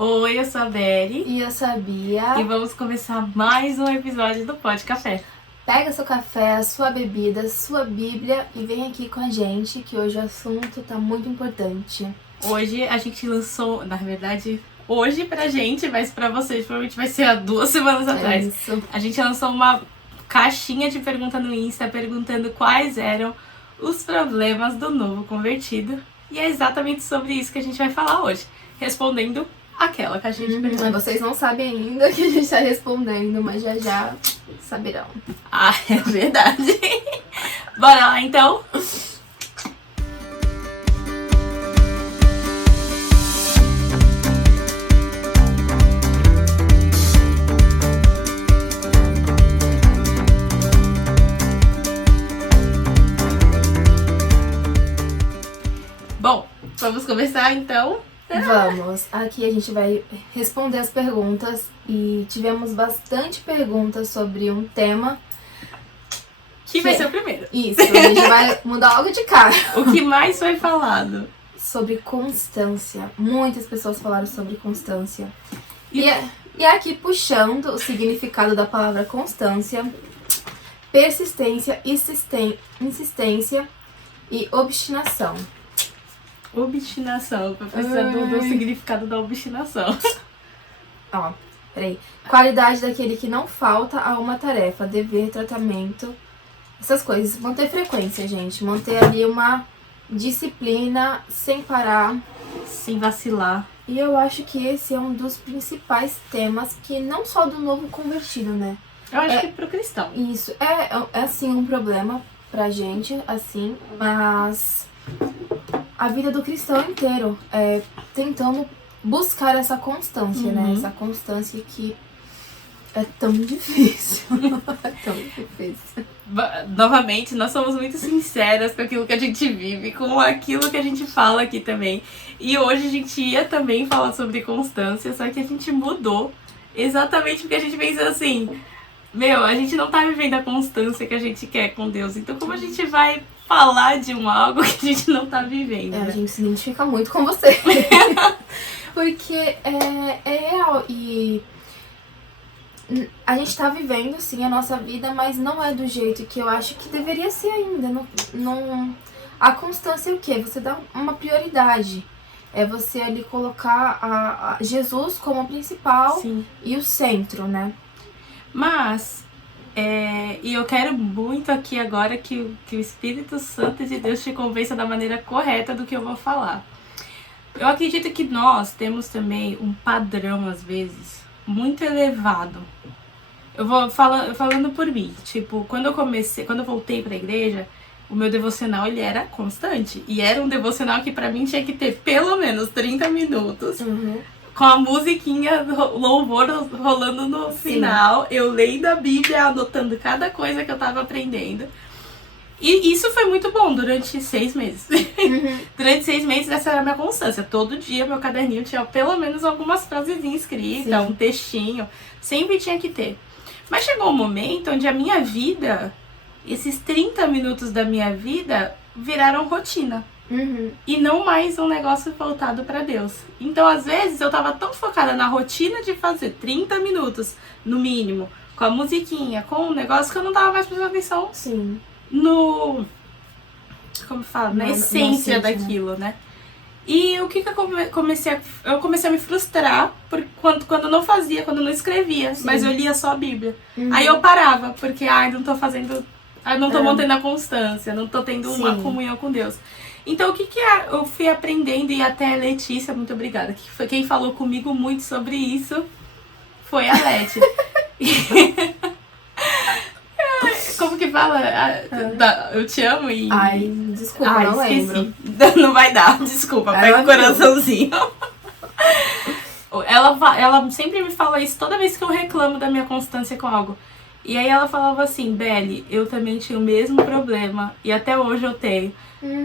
Oi, eu sou a Beri. E eu sou a Bia. E vamos começar mais um episódio do Pod Café. Pega seu café, a sua bebida, sua bíblia e vem aqui com a gente, que hoje o assunto tá muito importante. Hoje a gente lançou, na verdade, hoje pra gente, mas pra vocês provavelmente vai ser há 2 semanas atrás. Isso. A gente lançou uma caixinha de pergunta no Insta, perguntando quais eram os problemas do novo convertido. E é exatamente sobre isso que a gente vai falar hoje, respondendo aquela caixinha de perguntas. Vocês não sabem ainda que a gente tá respondendo, mas já saberão. Ah, é verdade. Bora lá então? Bom, vamos começar então? Vamos, aqui a gente vai responder as perguntas e tivemos bastante perguntas sobre um tema. Que vai ser o primeiro. Isso, a gente vai mudar logo de cara. O que mais foi falado? Sobre constância. Muitas pessoas falaram sobre constância. E aqui puxando o significado da palavra constância, persistência, insistência e obstinação. Obstinação, pra precisar do significado da obstinação. Ó, peraí. Qualidade daquele que não falta a uma tarefa, dever, tratamento, essas coisas. Manter frequência, gente. Manter ali uma disciplina sem parar. Sem vacilar. E eu acho que esse é um dos principais temas, que não só do novo convertido, né? Eu acho que pro cristão. Isso. É assim, um problema pra gente, assim, mas a vida do cristão inteiro é tentando buscar essa constância, né? Essa constância que é tão difícil. É tão difícil. Novamente, nós somos muito sinceras com aquilo que a gente vive, com aquilo que a gente fala aqui também. E hoje a gente ia também falar sobre constância, só que a gente mudou exatamente porque a gente pensa assim: a gente não tá vivendo a constância que a gente quer com Deus, então como a gente vai falar de algo que a gente não tá vivendo? A gente se identifica muito com você. Porque é real. E a gente tá vivendo, sim, a nossa vida, mas não é do jeito que eu acho que deveria ser ainda. A constância é o quê? Você dá uma prioridade. É você ali colocar a Jesus como o principal. Sim. E o centro, né? Mas, e eu quero muito aqui agora que o Espírito Santo de Deus te convença da maneira correta do que eu vou falar. Eu acredito que nós temos também um padrão, às vezes, muito elevado. Eu vou falando por mim. Tipo, quando eu voltei pra igreja, o meu devocional, ele era constante. E era um devocional que pra mim tinha que ter pelo menos 30 minutos. Com a musiquinha, louvor rolando no final. Eu lendo a Bíblia, anotando cada coisa que eu tava aprendendo. E isso foi muito bom durante 6 meses. Durante 6 meses, essa era a minha constância. Todo dia, meu caderninho tinha pelo menos algumas frasezinhas escritas, um textinho. Sempre tinha que ter. Mas chegou um momento onde a minha vida, esses 30 minutos da minha vida, viraram rotina. E não mais um negócio voltado pra Deus. Então, às vezes, eu tava tão focada na rotina de fazer 30 minutos, no mínimo, com a musiquinha, com um negócio, que eu não tava mais prestando atenção. Sim. Como fala? Na essência daquilo, né? E o que eu comecei a me frustrar quando eu não fazia, quando eu não escrevia. Sim. Mas eu lia só a Bíblia. Aí eu parava, porque não tô fazendo... não tô mantendo a constância, não tô tendo uma comunhão com Deus. Então, o que eu fui aprendendo, e até a Letícia, muito obrigada, que foi quem falou comigo muito sobre isso, foi a Leti. Como que fala? Eu te amo e... Ai, desculpa, não esqueci. lembro. Não vai dar, desculpa, pega o coraçãozinho. Ela sempre me fala isso toda vez que eu reclamo da minha constância com algo. E aí ela falava assim: Beli, eu também tinha o mesmo problema, e até hoje eu tenho.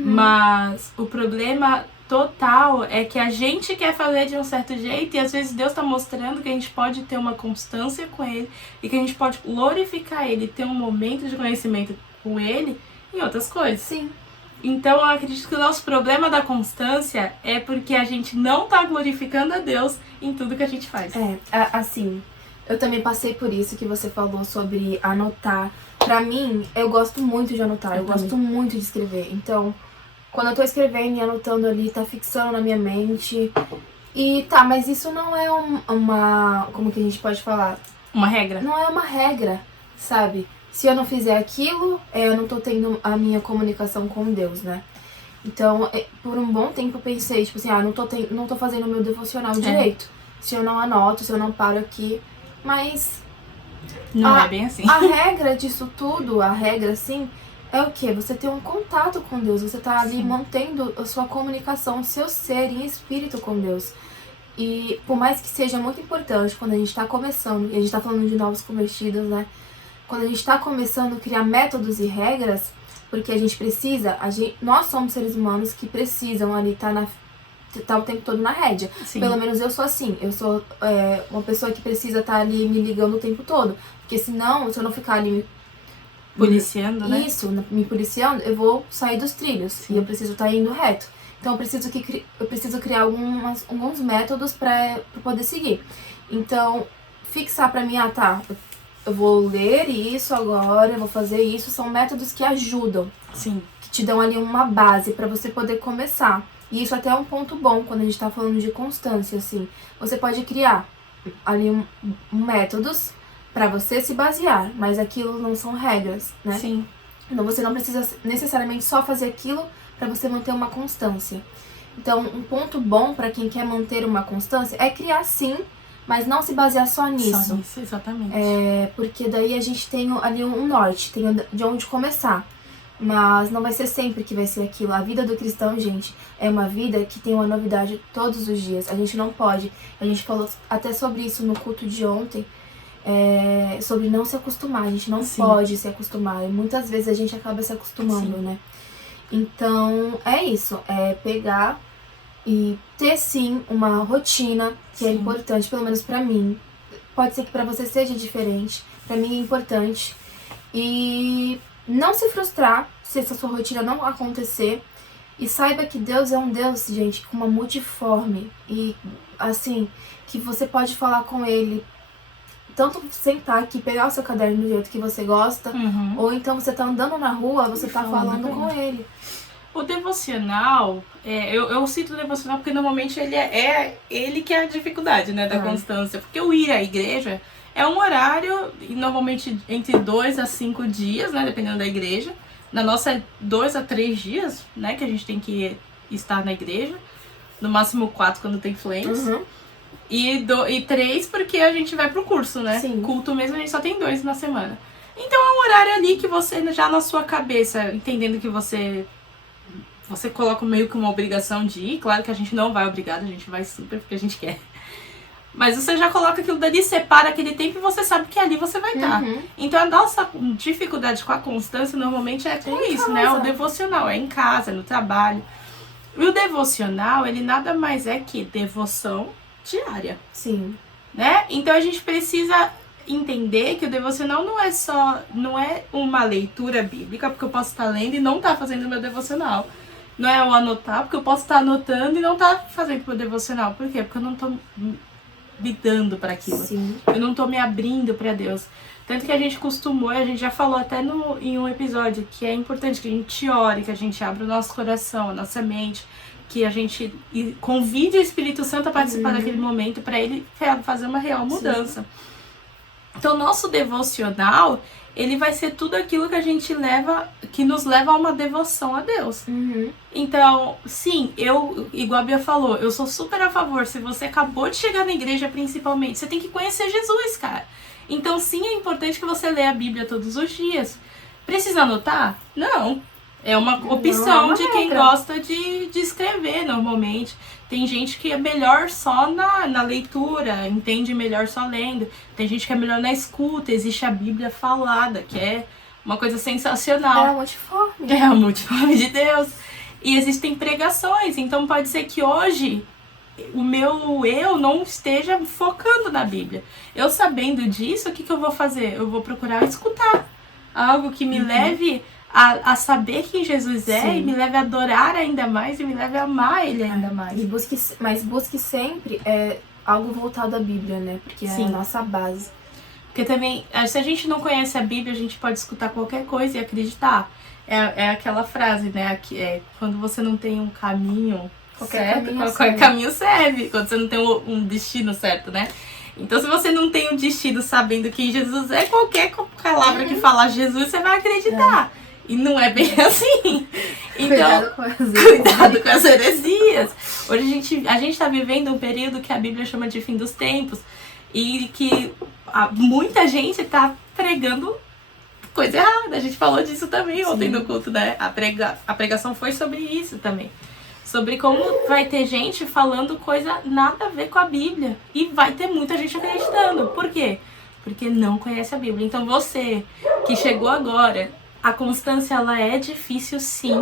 Mas o problema total é que a gente quer fazer de um certo jeito, e às vezes Deus tá mostrando que a gente pode ter uma constância com Ele, e que a gente pode glorificar Ele, ter um momento de conhecimento com Ele em outras coisas. Sim. Então eu acredito que o nosso problema da constância é porque a gente não tá glorificando a Deus em tudo que a gente faz. Assim, eu também passei por isso que você falou sobre anotar. Pra mim, eu gosto muito de anotar, eu gosto muito de escrever. Então, quando eu tô escrevendo e anotando ali, tá fixando na minha mente. E tá, mas isso não é uma... Como que a gente pode falar? Uma regra? Não é uma regra, sabe? Se eu não fizer aquilo, eu não tô tendo a minha comunicação com Deus, né? Então, por um bom tempo eu pensei, tipo assim, não tô fazendo o meu devocional direito. Se eu não anoto, se eu não paro aqui. Mas não é bem assim. A regra disso tudo, a regra, assim, é o quê? Você ter um contato com Deus. Você tá ali mantendo a sua comunicação, o seu ser em espírito com Deus. E por mais que seja muito importante quando a gente tá começando, e a gente tá falando de novos convertidos, né? Quando a gente tá começando a criar métodos e regras, porque a gente precisa, nós somos seres humanos que precisam ali tá o tempo todo na rédea. Sim. Pelo menos eu sou assim. Eu sou uma pessoa que precisa estar ali me ligando o tempo todo. Porque senão, se eu não ficar ali policiando, né? Isso, me policiando, eu vou sair dos trilhos. Sim. E eu preciso estar indo reto. Então eu preciso criar alguns métodos pra poder seguir. Então, fixar pra mim, eu vou ler isso agora, eu vou fazer isso. São métodos que ajudam. Sim. Que te dão ali uma base pra você poder começar. E isso até é um ponto bom quando a gente tá falando de constância, assim. Você pode criar ali métodos pra você se basear, mas aquilo não são regras, né? Sim. Então você não precisa necessariamente só fazer aquilo pra você manter uma constância. Então, um ponto bom pra quem quer manter uma constância é criar sim, mas não se basear só nisso. Só nisso, exatamente. Porque daí a gente tem ali um norte, tem de onde começar. Mas não vai ser sempre que vai ser aquilo. A vida do cristão, gente, é uma vida que tem uma novidade todos os dias. A gente não pode. A gente falou até sobre isso no culto de ontem. Sobre não se acostumar. A gente não pode se acostumar. E muitas vezes a gente acaba se acostumando, né? Então, é isso. É pegar e ter, sim, uma rotina que é importante, pelo menos pra mim. Pode ser que pra você seja diferente. Pra mim é importante. E não se frustrar se essa sua rotina não acontecer. E saiba que Deus é um Deus, gente, com uma multiforme. E, assim, que você pode falar com Ele. Tanto sentar aqui, pegar o seu caderno do jeito que você gosta. Ou então você tá andando na rua, você tá falando com Ele. O devocional, eu cito o devocional porque normalmente ele que é a dificuldade, né, da constância. Porque o ir à igreja é um horário, normalmente entre 2 a 5 dias, né, dependendo da igreja. Na nossa é 2 a 3 dias, né, que a gente tem que estar na igreja. No máximo 4 quando tem flames. E 3 porque a gente vai pro curso, né? Sim. Culto mesmo a gente só tem 2 na semana. Então é um horário ali que você já na sua cabeça, entendendo que você coloca meio que uma obrigação de ir. Claro que a gente não vai obrigado, a gente vai super porque a gente quer. Mas você já coloca aquilo dali, separa aquele tempo e você sabe que ali você vai estar. Então a nossa dificuldade com a constância normalmente é com isso, né? O devocional é em casa, no trabalho. E o devocional, ele nada mais é que devoção diária. Sim. Né? Então a gente precisa entender que o devocional não é uma leitura bíblica, porque eu posso estar lendo e não estar fazendo o meu devocional. Não é o anotar, porque eu posso estar anotando e não estar fazendo o meu devocional. Por quê? Porque eu não estou me dando para aquilo. Sim. Eu não estou me abrindo para Deus. Tanto que a gente costumou, a gente já falou até em um episódio, que é importante que a gente ore, que a gente abra o nosso coração, a nossa mente, que a gente convide o Espírito Santo a participar daquele momento para ele fazer uma real mudança. Sim. Então, nosso devocional, ele vai ser tudo aquilo que a gente que nos leva a uma devoção a Deus. Então, sim, igual a Bia falou, eu sou super a favor. Se você acabou de chegar na igreja, principalmente, você tem que conhecer Jesus, cara. Então, sim, é importante que você leia a Bíblia todos os dias. Precisa anotar? Não. É uma opção de quem gosta de escrever, normalmente. Tem gente que é melhor só na leitura, entende melhor só lendo. Tem gente que é melhor na escuta. Existe a Bíblia falada, que é uma coisa sensacional. É a multiforme. É a multiforme de Deus. E existem pregações. Então pode ser que hoje o meu eu não esteja focando na Bíblia. Eu sabendo disso, o que eu vou fazer? Eu vou procurar escutar algo que me leve a saber quem Jesus é, Sim. e me leve a adorar ainda mais e me leve a amar ele ainda mais. Mas busque sempre algo voltado à Bíblia, né? Porque Sim. é a nossa base. Porque também, se a gente não conhece a Bíblia, a gente pode escutar qualquer coisa e acreditar. É aquela frase, né? Quando você não tem um caminho certo, qualquer caminho serve. Quando você não tem um destino certo, né? Então, se você não tem um destino sabendo quem Jesus é, qualquer palavra que falar Jesus, você vai acreditar. E não é bem assim. Então, cuidado com as heresias. Hoje a gente tá vivendo um período que a Bíblia chama de fim dos tempos. E que muita gente tá pregando coisa errada. A gente falou disso também ontem no culto, né? A pregação foi sobre isso também. Sobre como vai ter gente falando coisa nada a ver com a Bíblia. E vai ter muita gente acreditando. Por quê? Porque não conhece a Bíblia. Então você que chegou agora, a constância ela é difícil sim,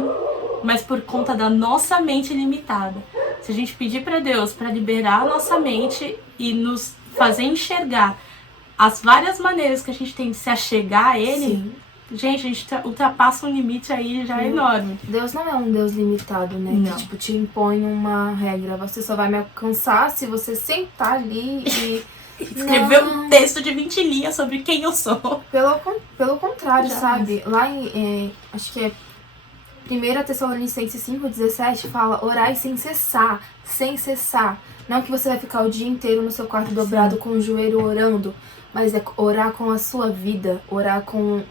mas por conta da nossa mente limitada. Se a gente pedir para Deus para liberar a nossa mente e nos fazer enxergar as várias maneiras que a gente tem de se achegar a Ele, Sim. Gente, a gente ultrapassa um limite aí já enorme. Deus não é um Deus limitado, né? Não. Que, tipo, te impõe uma regra. Você só vai me alcançar se você sentar ali e... Escrever um texto de 20 linhas sobre quem eu sou. Pelo contrário, Já sabe? Lá em... acho que é 1 Tessalonicenses 5,17 fala: orai sem cessar, sem cessar. Não que você vai ficar o dia inteiro no seu quarto dobrado com o joelho orando, mas é orar com a sua vida, orar com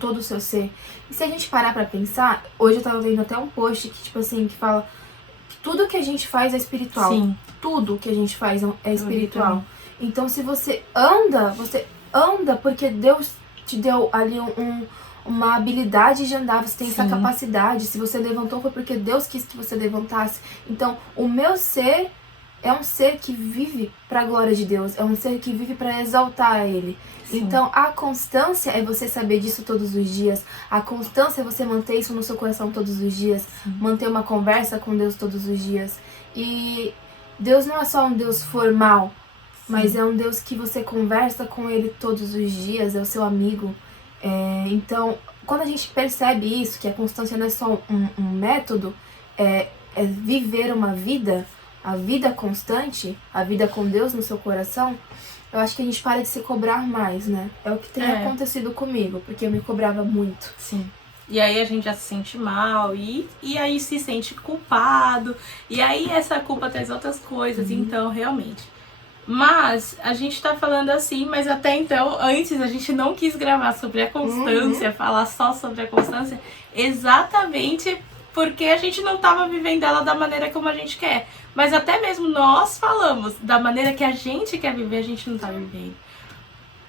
todo o seu ser. E se a gente parar pra pensar, hoje eu tava vendo até um post que, tipo assim, que fala que tudo que a gente faz é espiritual. Sim. Tudo que a gente faz é espiritual. Então, se você anda porque Deus te deu ali uma habilidade de andar, você tem essa capacidade. Se você levantou foi porque Deus quis que você levantasse. Então, o meu ser é um ser que vive para a glória de Deus, é um ser que vive para exaltar a Ele. Sim. Então, a constância é você saber disso todos os dias. A constância é você manter isso no seu coração todos os dias. Sim. Manter uma conversa com Deus todos os dias. E Deus não é só um Deus formal, mas é um Deus que você conversa com Ele todos os dias, é o seu amigo. Então, quando a gente percebe isso, que a constância não é só um método, é viver uma vida, a vida constante, a vida com Deus no seu coração, eu acho que a gente para de se cobrar mais, né? É o que tem acontecido comigo, porque eu me cobrava muito. Sim. E aí a gente já se sente mal, e aí se sente culpado, e aí essa culpa traz outras coisas, então realmente. Mas a gente tá falando assim, mas até então, antes a gente não quis gravar sobre a constância, falar só sobre a constância, exatamente porque a gente não tava vivendo ela da maneira como a gente quer. Mas até mesmo nós falamos da maneira que a gente quer viver, a gente não tá vivendo.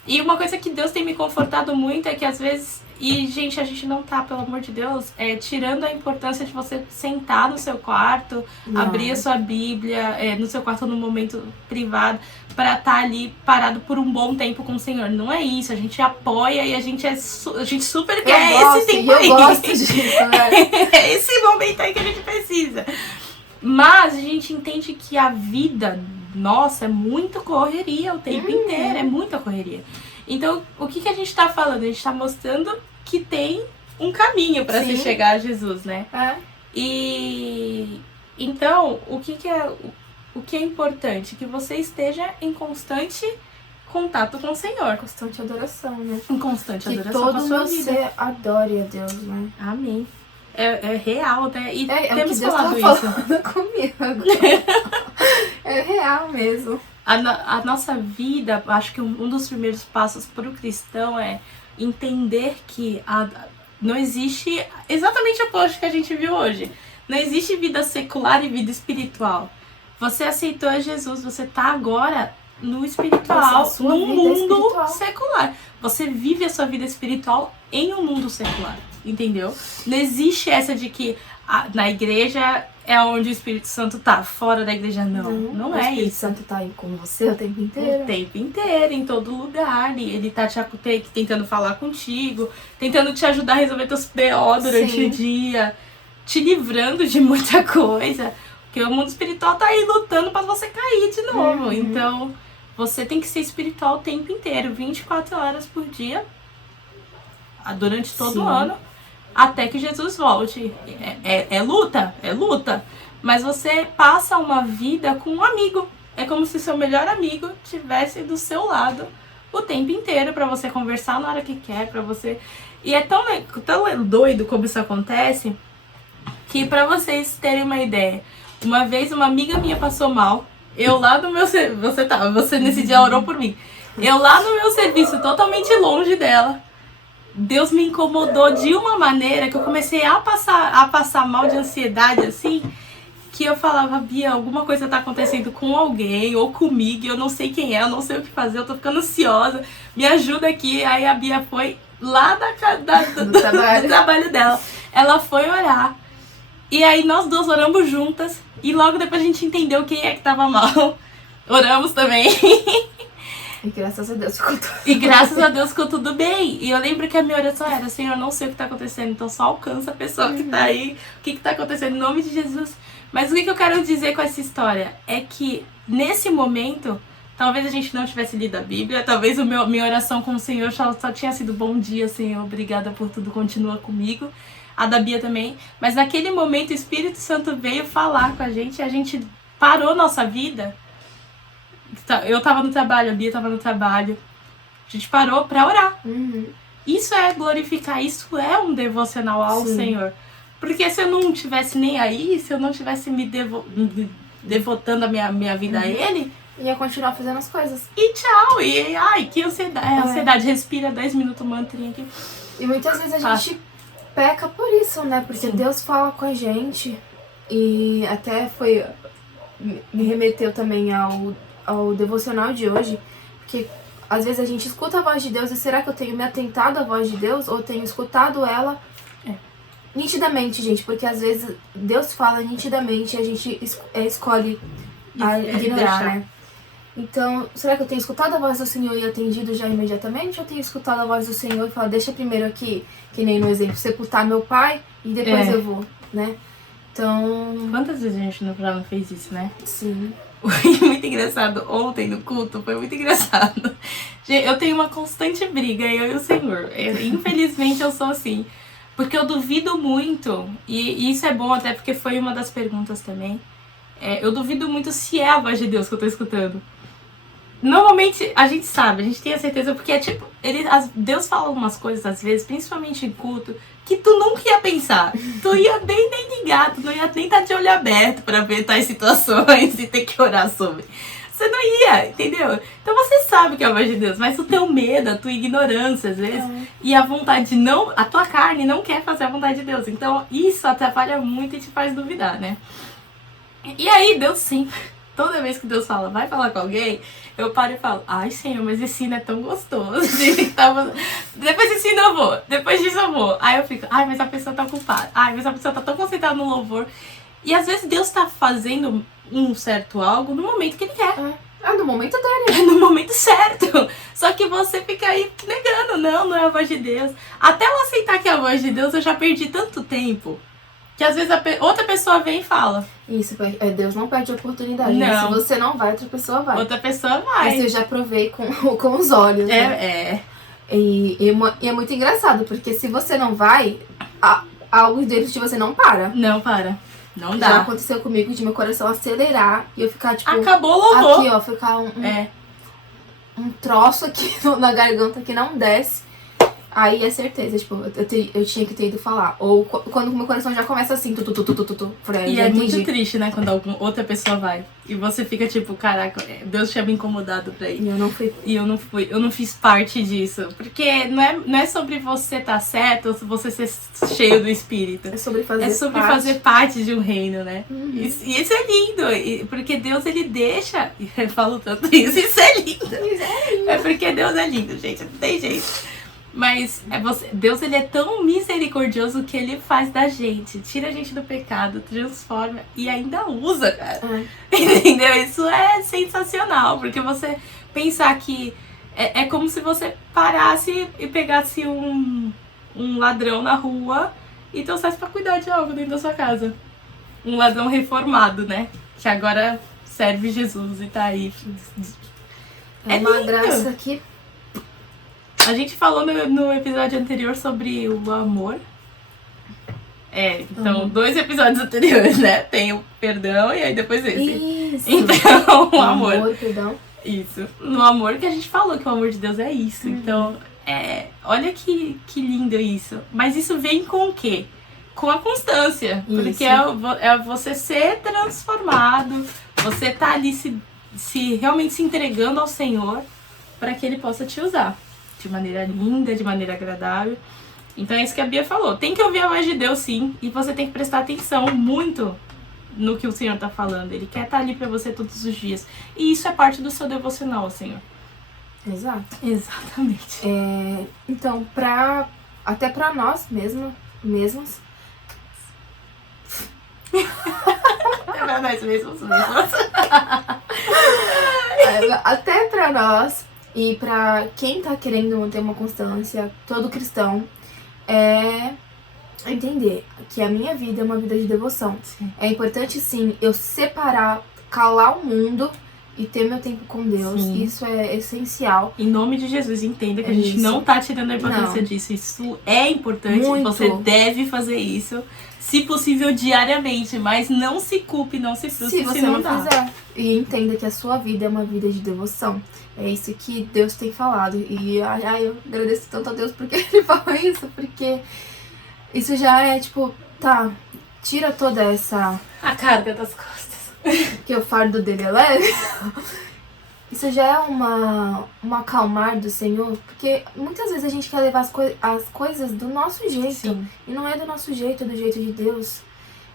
E uma coisa que Deus tem me confortado muito é que às vezes, e gente, a gente não tá, pelo amor de Deus, tirando a importância de você sentar no seu quarto, abrir a sua Bíblia, no seu quarto no momento privado, pra estar ali parado por um bom tempo com o Senhor. Não é isso, a gente apoia e a gente super quer esse tempo aí. Eu gosto disso, né? É esse momento aí que a gente precisa. Mas a gente entende que a vida nossa é muita correria o tempo inteiro, é muita correria. Então, o que a gente tá falando? A gente tá mostrando que tem um caminho pra se chegar a Jesus, né? E então, o que é importante? Que você esteja em constante contato com o Senhor. Constante adoração, né? Em constante adoração com a sua vida. Que todo você adore a Deus, né? Amém. É real, né? E temos que Deus falado tá isso. falando comigo. É real mesmo. A nossa vida, acho que um dos primeiros passos para o cristão é entender que não existe exatamente o oposto que a gente viu hoje. Não existe vida secular e vida espiritual. Você aceitou Jesus, você tá agora no espiritual, no mundo secular. Você vive a sua vida espiritual em um mundo secular, entendeu? Não existe essa de que na igreja é onde o Espírito Santo tá, fora da igreja não é isso. O Espírito Santo tá aí com você o tempo inteiro. O tempo inteiro, em todo lugar. E ele tá tentando falar contigo, tentando te ajudar a resolver teus BO durante o dia, te livrando de muita coisa. Porque o mundo espiritual tá aí lutando pra você cair de novo. Então, você tem que ser espiritual o tempo inteiro, 24 horas por dia, durante todo o ano, até que Jesus volte. É luta, é luta. Mas você passa uma vida com um amigo. É como se seu melhor amigo estivesse do seu lado o tempo inteiro pra você conversar na hora que quer, pra você... E é tão doido como isso acontece, que pra vocês terem uma ideia, uma vez uma amiga minha passou mal, eu lá no meu serviço, você nesse dia orou por mim, eu lá no meu serviço, totalmente longe dela, Deus me incomodou de uma maneira que eu comecei a passar mal de ansiedade, assim, que eu falava, Bia, alguma coisa tá acontecendo com alguém ou comigo, eu não sei quem é, eu não sei o que fazer, eu tô ficando ansiosa, me ajuda aqui. Aí a Bia foi lá do trabalho dela, ela foi orar. E aí nós duas oramos juntas e logo depois a gente entendeu quem é que tava mal. Oramos também. E graças a Deus ficou tudo E graças a Deus ficou tudo bem. E eu lembro que a minha oração era, Senhor, eu não sei o que tá acontecendo, então só alcança a pessoa que tá aí, o que tá acontecendo, em nome de Jesus. Mas o que eu quero dizer com essa história é que nesse momento, talvez a gente não tivesse lido a Bíblia, talvez minha oração com o Senhor só tinha sido bom dia, Senhor, obrigada por tudo, continua comigo. A da Bia também. Mas naquele momento o Espírito Santo veio falar com a gente parou nossa vida. Eu tava no trabalho, a Bia tava no trabalho. A gente parou pra orar. Isso é glorificar, isso é um devocional ao Senhor. Porque se eu não tivesse nem aí, se eu não tivesse me devotando a minha vida a Ele... Ia continuar fazendo as coisas. E tchau! E ai, que ansiedade. Ansiedade, respira 10 minutos, mantrinha aqui. E muitas vezes a gente peca por isso, né? Porque Deus fala com a gente. E até me remeteu também ao devocional de hoje. Porque às vezes a gente escuta a voz de Deus. E será que eu tenho me atentado à voz de Deus? Ou tenho escutado ela nitidamente, gente? Porque às vezes Deus fala nitidamente e a gente escolhe ignorar, né? Então, será que eu tenho escutado a voz do Senhor e atendido já imediatamente? Ou eu tenho escutado a voz do Senhor e falo, deixa primeiro aqui, que nem no exemplo, sepultar meu pai e depois eu vou, né? Então... Quantas vezes a gente já não fez isso, né? Sim. Foi muito engraçado. Ontem no culto foi muito engraçado. Eu tenho uma constante briga, eu e o Senhor. Infelizmente eu sou assim. Porque eu duvido muito, e isso é bom até porque foi uma das perguntas também. Eu duvido muito se é a voz de Deus que eu tô escutando. Normalmente a gente sabe, a gente tem a certeza, porque é tipo, Deus fala algumas coisas às vezes, principalmente em culto, que tu nunca ia pensar. Tu ia nem ligar, tu não ia nem estar de olho aberto pra ver tais situações e ter que orar sobre. Você não ia, entendeu? Então você sabe que é a voz de Deus, mas o teu medo, a tua ignorância às vezes, e a vontade não, a tua carne não quer fazer a vontade de Deus. Então isso atrapalha muito e te faz duvidar, né? E aí Deus sempre, toda vez que Deus fala, vai falar com alguém, eu paro e falo, ai Senhor, mas esse hino é tão gostoso. Depois desse hino eu vou, depois disso eu vou. Aí eu fico, ai, mas a pessoa tá ocupada, ai, mas a pessoa tá tão concentrada no louvor. E às vezes Deus tá fazendo um certo algo no momento que Ele quer. No momento dele. É no momento certo. Só que você fica aí negando, não é a voz de Deus. Até eu aceitar que é a voz de Deus, eu já perdi tanto tempo. Que às vezes outra pessoa vem e fala. Isso, Deus não perde a oportunidade. Não. Se você não vai, outra pessoa vai. Outra pessoa vai. Isso eu já provei com os olhos. Né? E é muito engraçado, porque se você não vai, algo dentro de você não para. Não para. Não dá. Já aconteceu comigo de meu coração acelerar e eu ficar tipo... Acabou o louvor. Aqui, ó, ficar um troço aqui na garganta que não desce. Aí é certeza, tipo, eu tinha que ter ido falar. Ou quando o meu coração já começa assim, E é muito triste, né, quando outra pessoa vai. E você fica tipo, caraca, Deus tinha me incomodado pra ir. E eu não fui. E eu não fiz parte disso. Porque não é sobre você estar certo ou você ser cheio do Espírito. É sobre fazer parte de um reino, né? E isso é lindo. Porque Deus, Ele deixa... Eu falo tanto isso. Isso é lindo. É porque Deus é lindo, gente. Não tem jeito. Mas Deus, Ele é tão misericordioso que Ele faz da gente, tira a gente do pecado, transforma e ainda usa, cara. Entendeu? Isso é sensacional, porque você pensar que é como se você parasse e pegasse um ladrão na rua e trouxesse pra cuidar de algo dentro da sua casa. Um ladrão reformado, né? Que agora serve Jesus e tá aí. É uma lindo. graça que... A gente falou no episódio anterior sobre o amor. Então, 2 episódios anteriores, né? Tem o perdão e aí depois esse. Isso. Então, o amor. Amor, perdão. Isso. No amor que a gente falou que o amor de Deus é isso. Então, olha que lindo isso. Mas isso vem com o quê? Com a constância. Isso. Porque é você ser transformado, você tá ali realmente se entregando ao Senhor para que Ele possa te usar de maneira linda, de maneira agradável. Então é isso que a Bia falou. Tem que ouvir a voz de Deus, sim. E você tem que prestar atenção muito no que o Senhor tá falando. Ele quer estar ali para você todos os dias. E isso é parte do seu devocional ao Senhor. Exato. Exatamente. Então, até pra nós mesmos, É pra nós mesmos. até pra nós e pra quem tá querendo ter uma constância, todo cristão, entender que a minha vida é uma vida de devoção. Sim. É importante, sim, eu separar, calar o mundo e ter meu tempo com Deus. Sim. Isso é essencial. Em nome de Jesus, entenda que a gente não tá tirando a importância disso. Isso é importante. Muito. Você deve fazer isso, se possível, diariamente. Mas não se culpe, não se frustre Se você não dá. fizer. E entenda que a sua vida é uma vida de devoção. É isso que Deus tem falado. E eu agradeço tanto a Deus porque Ele falou isso. Porque isso já é tipo, tá, tira toda essa... A carga das costas. que o fardo dele é leve. Isso já é um acalmar do Senhor. Porque muitas vezes a gente quer levar as coisas do nosso jeito. Sim. E não é do nosso jeito, é do jeito de Deus.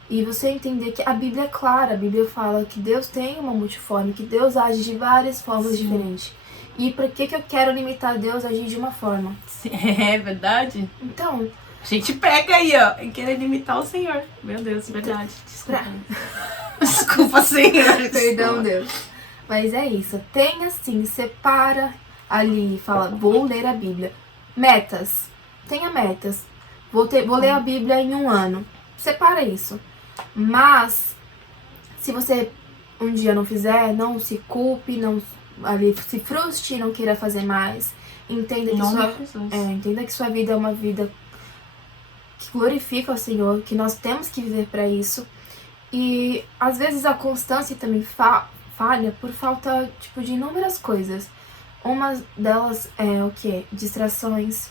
E você entender que a Bíblia é clara. A Bíblia fala que Deus tem uma multiforme, que Deus age de várias formas diferentes. E por que eu quero limitar Deus a agir de uma forma? Sim, é verdade? Então... A gente pega aí, ó, em querer limitar o Senhor. Meu Deus, verdade. Desculpa. Desculpa, Senhor. Perdão, Deus. Mas é isso. Tenha assim, separa ali, fala, vou ler a Bíblia. Metas. Tenha metas. Vou ler a Bíblia em 1 ano. Separa isso. Mas, se você um dia não fizer, não se culpe, não ali se frustre, não queira fazer mais. Entenda que sua vida é uma vida que glorifica o Senhor, que nós temos que viver para isso. E às vezes a constância também falha por falta de inúmeras coisas. Uma delas é o quê? Distrações.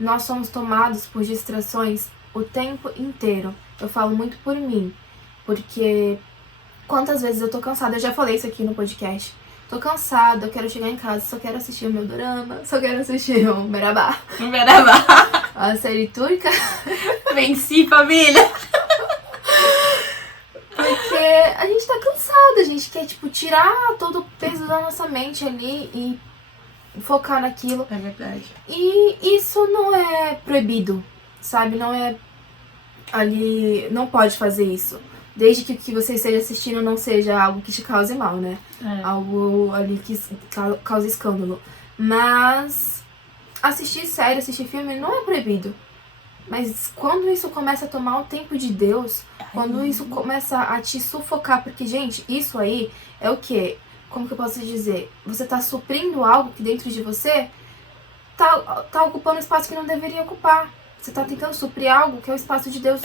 Nós somos tomados por distrações o tempo inteiro. Eu falo muito por mim, porque quantas vezes eu tô cansada, eu já falei isso aqui no podcast. Tô cansada, eu quero chegar em casa, só quero assistir o meu dorama, só quero assistir o Merabá. A série turca. Venci, família! Porque a gente tá cansada, a gente quer, tirar todo o peso da nossa mente ali e focar naquilo. É verdade. E isso não é proibido, sabe? Não é ali... Não pode fazer isso. Desde que o que você esteja assistindo não seja algo que te cause mal, né? Algo ali que cause escândalo. Mas assistir série, assistir filme não é proibido. Mas quando isso começa a tomar o tempo de Deus, quando isso começa a te sufocar, porque, gente, isso aí é o quê? Como que eu posso dizer? Você tá suprindo algo que dentro de você tá ocupando espaço que não deveria ocupar. Você tá tentando suprir algo que é o espaço de Deus.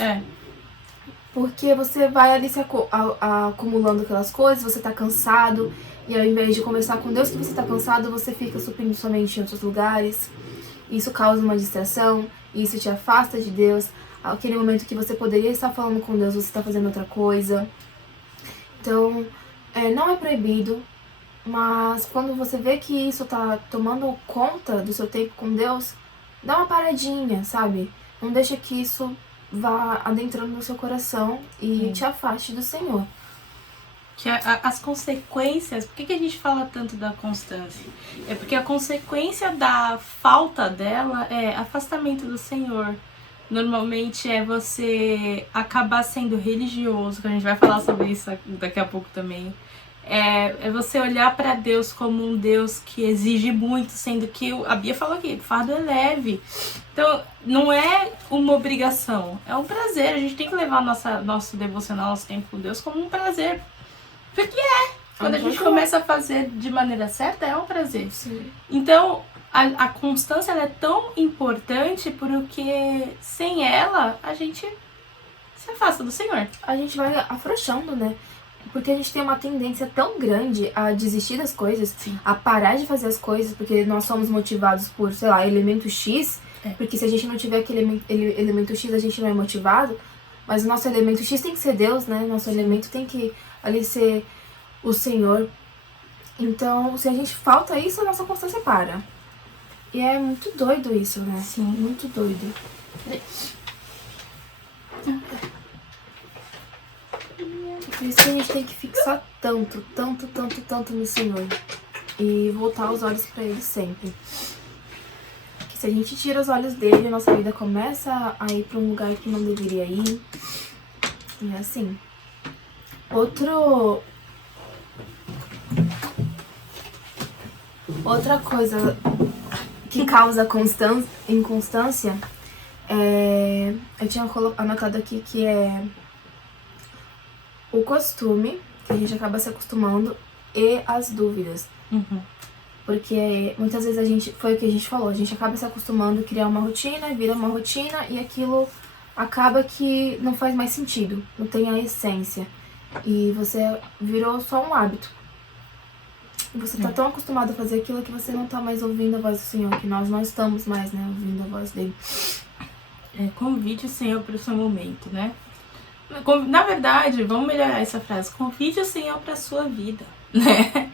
Porque você vai ali se acumulando aquelas coisas, você tá cansado, e ao invés de conversar com Deus que você tá cansado, você fica suprindo sua mente em outros lugares. Isso causa uma distração, isso te afasta de Deus. Aquele momento que você poderia estar falando com Deus, você está fazendo outra coisa. Então, não é proibido, mas quando você vê que isso tá tomando conta do seu tempo com Deus, dá uma paradinha, sabe? Não deixa que isso vá adentrando no seu coração e te afaste do Senhor. Que as consequências... Por que a gente fala tanto da constância? É porque a consequência da falta dela é afastamento do Senhor. Normalmente é você acabar sendo religioso, que a gente vai falar sobre isso daqui a pouco também. É você olhar para Deus como um Deus que exige muito, sendo que a Bia falou aqui, o fardo é leve. Então, não é uma obrigação, é um prazer. A gente tem que levar nosso devocional, nosso tempo com Deus como um prazer. Porque quando a gente começa a fazer de maneira certa, é um prazer. Sim. Então, a constância ela é tão importante porque sem ela, a gente se afasta do Senhor. A gente vai afrouxando, né? Porque a gente tem uma tendência tão grande a desistir das coisas, Sim. a parar de fazer as coisas, porque nós somos motivados por, sei lá, elemento X. Porque se a gente não tiver aquele elemento X, a gente não é motivado. Mas o nosso elemento X tem que ser Deus, né? Nosso elemento tem que ali ser o Senhor. Então, se a gente falta isso, a nossa constância para. E é muito doido isso, né? Sim. Muito doido. Por isso que a gente tem que fixar tanto no Senhor. E voltar os olhos pra Ele sempre. Porque se a gente tira os olhos dele, a nossa vida começa a ir pra um lugar que não deveria ir. E é assim. Outra coisa que causa inconstância eu tinha anotado aqui que é o costume, que a gente acaba se acostumando, e as dúvidas. Uhum. Porque muitas vezes foi o que a gente falou, a gente acaba se acostumando a criar uma rotina, vira uma rotina e aquilo acaba que não faz mais sentido, não tem a essência. E você virou só um hábito. Você tá tão acostumado a fazer aquilo que você não tá mais ouvindo a voz do Senhor, que nós não estamos mais, né, ouvindo a voz dele. Convide o Senhor para o seu momento, né? Na verdade, vamos melhorar essa frase. Convide o Senhor para a sua vida, né?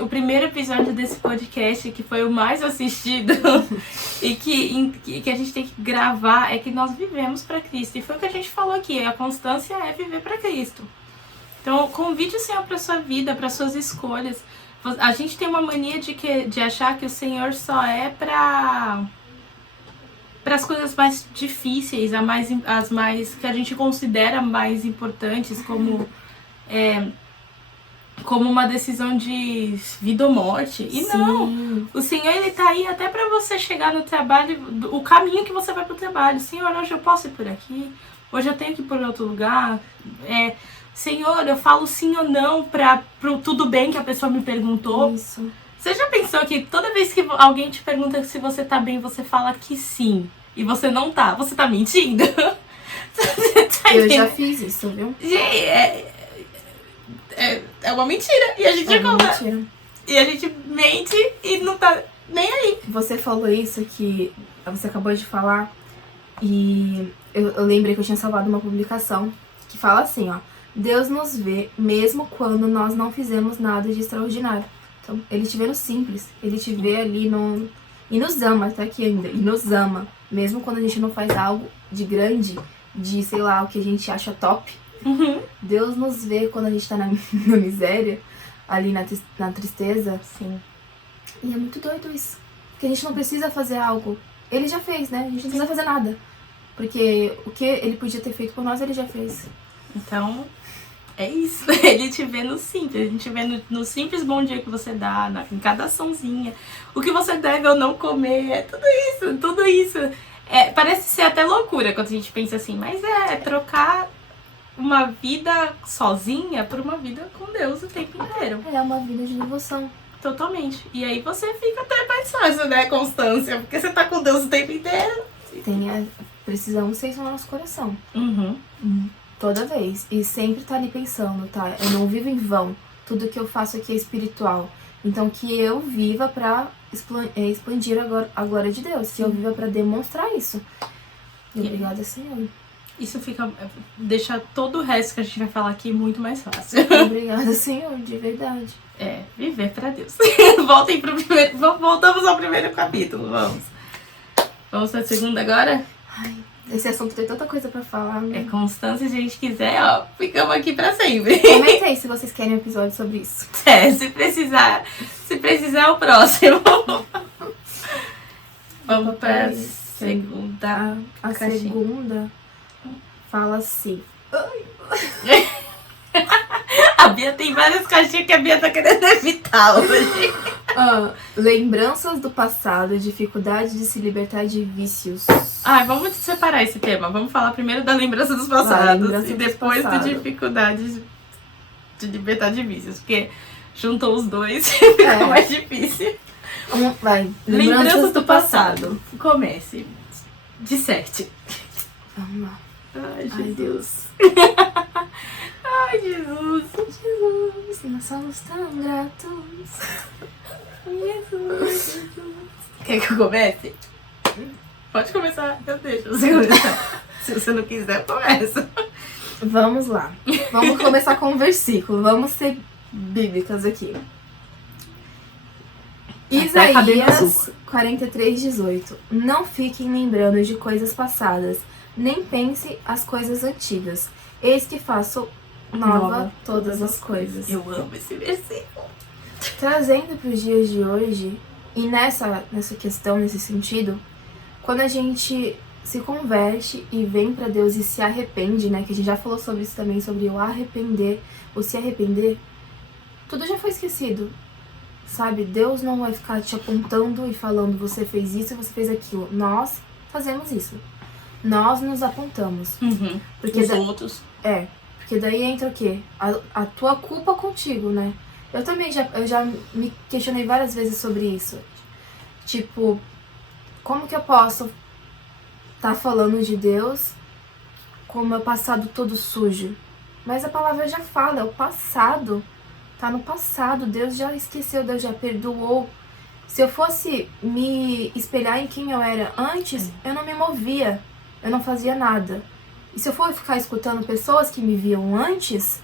O primeiro episódio desse podcast, que foi o mais assistido e que a gente tem que gravar, é que nós vivemos para Cristo. E foi o que a gente falou aqui, a constância é viver para Cristo. Então, convide o Senhor para sua vida, para suas escolhas. A gente tem uma mania de achar que o Senhor só é para as coisas mais difíceis, as mais que a gente considera mais importantes, como uma decisão de vida ou morte. E Sim. não, o Senhor, ele tá aí até para você chegar no trabalho, o caminho que você vai pro trabalho. Senhor, hoje eu posso ir por aqui, hoje eu tenho que ir por outro lugar. Senhor, eu falo sim ou não pro tudo bem que a pessoa me perguntou. Isso. Você já pensou que toda vez que alguém te pergunta se você tá bem, você fala que sim, e você não tá? Você tá mentindo? Eu já fiz isso, viu? É uma mentira. E a gente mentira. E a gente mente e não tá nem aí. Você falou isso que você acabou de falar, e eu lembrei que eu tinha salvado uma publicação que fala assim, ó: Deus nos vê mesmo quando nós não fizemos nada de extraordinário. Então, Ele te vê no simples, Ele te vê ali e nos ama, tá aqui ainda, e nos ama. Mesmo quando a gente não faz algo de grande, de, sei lá, o que a gente acha top. Uhum. Deus nos vê quando a gente tá na miséria, ali na tristeza. Sim. E é muito doido isso. Porque a gente não precisa fazer algo. Ele já fez, né? A gente não precisa fazer nada. Porque o que Ele podia ter feito por nós, Ele já fez. Então, é isso. Ele te vê no simples. A gente vê no simples bom dia que você dá, em cada açãozinha. O que você deve ou não comer. Tudo isso. Parece ser até loucura quando a gente pensa assim. Mas trocar uma vida sozinha por uma vida com Deus o tempo inteiro. É uma vida de devoção. Totalmente. E aí você fica até mais fácil, né, Constância? Porque você tá com Deus o tempo inteiro. Precisamos ser isso no nosso coração. Uhum. Toda vez. E sempre tá ali pensando, tá? Eu não vivo em vão. Tudo que eu faço aqui é espiritual. Então que eu viva pra expandir a glória de Deus. Sim. Que eu viva pra demonstrar isso. E obrigada, Senhor. Isso deixa todo o resto que a gente vai falar aqui muito mais fácil. Obrigada, Senhor, de verdade. Viver pra Deus. Voltamos ao primeiro capítulo, vamos. Vamos pra segunda agora? Ai, esse assunto tem tanta coisa pra falar, né? Constância, se a gente quiser, ó, ficamos aqui pra sempre. Comenta aí se vocês querem um episódio sobre isso. Se precisar é o próximo. Vamos pra segunda. A segunda fala assim. A Bia tem várias caixinhas que a Bia tá querendo evitar hoje. Lembranças do passado, dificuldade de se libertar de vícios. Vamos separar esse tema. Vamos falar primeiro da lembrança dos passados e depois da dificuldade de libertar de vícios. Porque juntou os dois e fica mais difícil. Vai. Lembranças do passado. Comece. Disserte. Vamos lá. Ai, Ai, Jesus. Ai, Jesus. Jesus, nós somos tão gratos. Jesus. Quer que eu comece? Pode começar, eu deixo você começar. Se você não quiser, começa. Vamos lá. Vamos começar com um versículo. Vamos ser bíblicas aqui. Isaías 43:18. Não fiquem lembrando de coisas passadas, nem pense as coisas antigas. Eis que faço nova todas as coisas. Eu amo esse versículo. Trazendo para os dias de hoje, e nessa questão, nesse sentido, quando a gente se converte e vem para Deus e se arrepende, né? Que a gente já falou sobre isso também, sobre o arrepender, o se arrepender, tudo já foi esquecido, sabe? Deus não vai ficar te apontando e falando, você fez isso e você fez aquilo. Nós fazemos isso. Nós nos apontamos. Porque os outros. Porque daí entra o quê? A tua culpa contigo, né? Eu também eu já me questionei várias vezes sobre isso. Tipo, como que eu posso tá falando de Deus com o meu passado todo sujo? Mas a palavra já fala, é o passado. Tá no passado, Deus já esqueceu, Deus já perdoou. Se eu fosse me espelhar em quem eu era antes, eu não me movia, eu não fazia nada. E se eu for ficar escutando pessoas que me viam antes,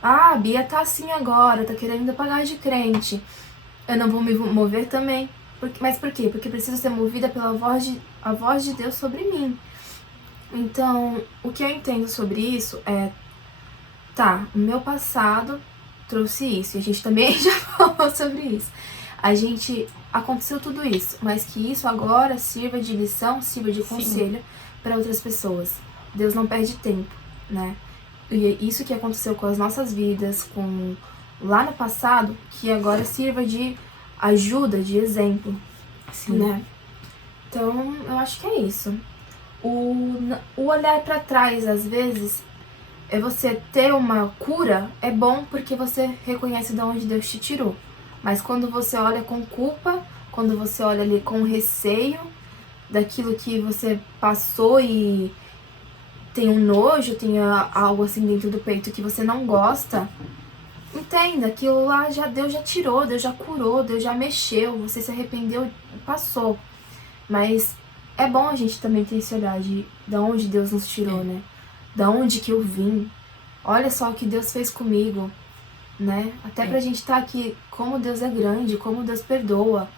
a Bia tá assim agora, tá querendo pagar de crente, eu não vou me mover também. Mas por quê? Porque preciso ser movida pela a voz de Deus sobre mim. Então, o que eu entendo sobre isso é, o meu passado trouxe isso, e a gente também já falou sobre isso. Aconteceu tudo isso, mas que isso agora sirva de lição, sirva de conselho para outras pessoas. Deus não perde tempo, né? E isso que aconteceu com as nossas vidas, lá no passado, que agora sirva de ajuda, de exemplo, né? Então, eu acho que é isso. O olhar para trás, às vezes, é você ter uma cura, é bom porque você reconhece de onde Deus te tirou. Mas quando você olha com culpa, quando você olha ali com receio daquilo que você passou e tem um nojo, tem algo assim dentro do peito que você não gosta, entenda, aquilo lá Deus já tirou, Deus já curou, Deus já mexeu, você se arrependeu, passou. Mas é bom a gente também ter esse olhar de onde Deus nos tirou, né? Da onde que eu vim. Olha só o que Deus fez comigo, né? Até pra gente estar aqui, como Deus é grande, como Deus perdoa.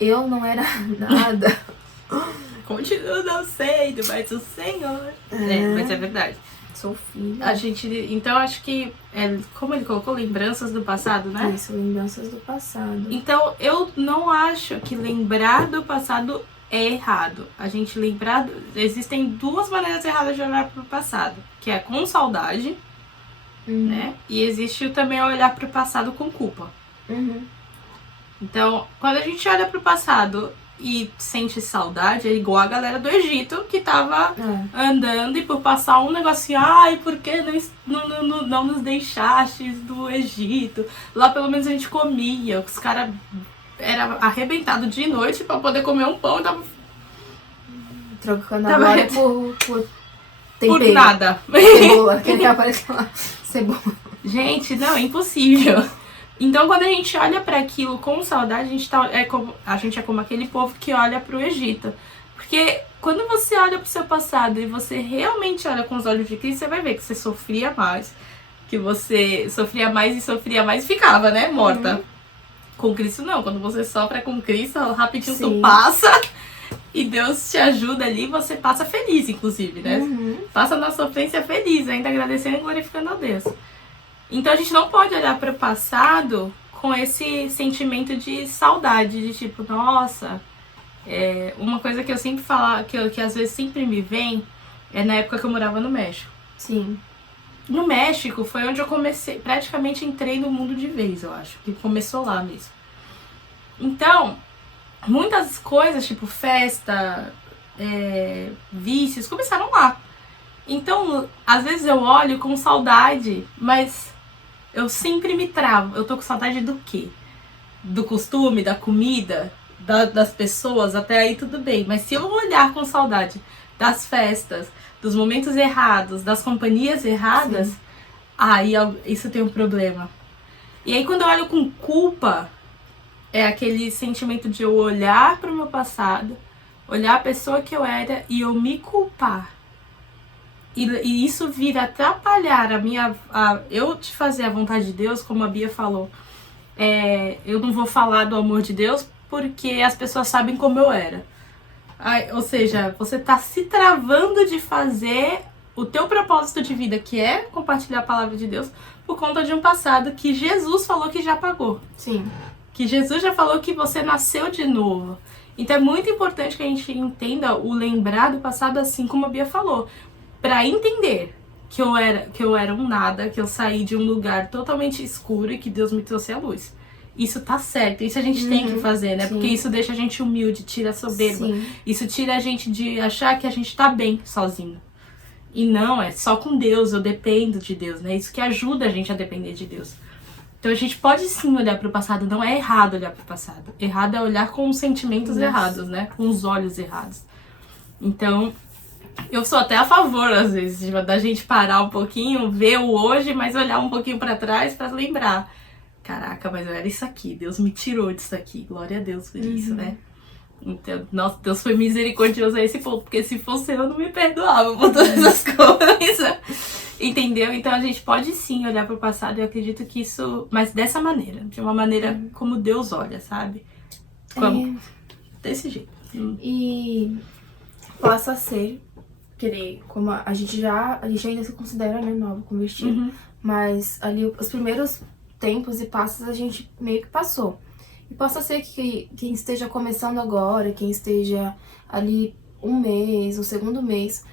Eu não era nada. Continuo não sendo, mas o Senhor... mas é verdade. Sou filha. Então, acho que, como ele colocou, lembranças do passado, né? Isso, lembranças do passado. Então, eu não acho que lembrar do passado é errado. A gente lembrar... Existem duas maneiras erradas de olhar pro passado. Que é com saudade, né? E existe também olhar pro passado com culpa. Então, quando a gente olha pro passado e sente saudade, é igual a galera do Egito que tava andando e por passar um negocinho, ai, por que não nos deixastes do Egito? Lá pelo menos a gente comia, os caras era arrebentado de noite pra poder comer um pão e tava trocando a glória por tempero. Por nada. Cebola, que apareceu lá, cebola. Gente, não, é impossível. Então, quando a gente olha para aquilo com saudade, a gente é como aquele povo que olha para o Egito. Porque quando você olha para o seu passado e você realmente olha com os olhos de Cristo, você vai ver que você sofria mais. Que você sofria mais e ficava, né, morta. Com Cristo não, quando você sofre com Cristo, rapidinho tu passa e Deus te ajuda ali, você passa feliz, inclusive, né? Passa na sofrência feliz, ainda agradecendo e glorificando a Deus. Então a gente não pode olhar para o passado com esse sentimento de saudade, de tipo, nossa, uma coisa que eu sempre falo, que às vezes sempre me vem, é na época que eu morava no México. Sim. No México foi onde eu comecei, praticamente entrei no mundo de vez, eu acho, que começou lá mesmo. Então, muitas coisas, tipo festa, vícios, começaram lá. Então, às vezes eu olho com saudade, mas eu sempre me travo. Eu tô com saudade do quê? Do costume, da comida, das pessoas, até aí tudo bem. Mas se eu olhar com saudade das festas, dos momentos errados, das companhias erradas, Sim. aí isso tem um problema. E aí quando eu olho com culpa, é aquele sentimento de eu olhar para o meu passado, olhar a pessoa que eu era e eu me culpar. E isso vir atrapalhar eu te fazer a vontade de Deus, como a Bia falou. Eu não vou falar do amor de Deus porque as pessoas sabem como eu era. Ou seja, você tá se travando de fazer o teu propósito de vida, que é compartilhar a palavra de Deus, por conta de um passado que Jesus falou que já pagou. Sim. Que Jesus já falou que você nasceu de novo. Então é muito importante que a gente entenda o lembrar do passado, assim como a Bia falou. Pra entender que eu era um nada, que eu saí de um lugar totalmente escuro e que Deus me trouxe à luz. Isso tá certo, isso a gente tem que fazer, né? Sim. Porque isso deixa a gente humilde, tira a soberba. Sim. Isso tira a gente de achar que a gente tá bem sozinho. E não, é só com Deus, eu dependo de Deus, né? Isso que ajuda a gente a depender de Deus. Então a gente pode sim olhar pro passado, não é errado olhar pro passado. Errado é olhar com os sentimentos errados, né? Com os olhos errados. Então, eu sou até a favor, às vezes, da gente parar um pouquinho, ver o hoje, mas olhar um pouquinho pra trás pra lembrar. Caraca, mas eu era isso aqui, Deus me tirou disso aqui, glória a Deus por isso, né? Então, nossa, Deus foi misericordioso a esse ponto, porque se fosse eu não me perdoava por todas as coisas, entendeu? Então a gente pode sim olhar pro passado, eu acredito que isso, mas dessa maneira, de uma maneira como Deus olha, sabe? Desse jeito. E possa ser, querer, como a gente ainda se considera, né, nova, convertida, mas ali os primeiros tempos e passos a gente meio que passou. E possa ser que quem esteja começando agora, quem esteja ali um mês, o segundo mês,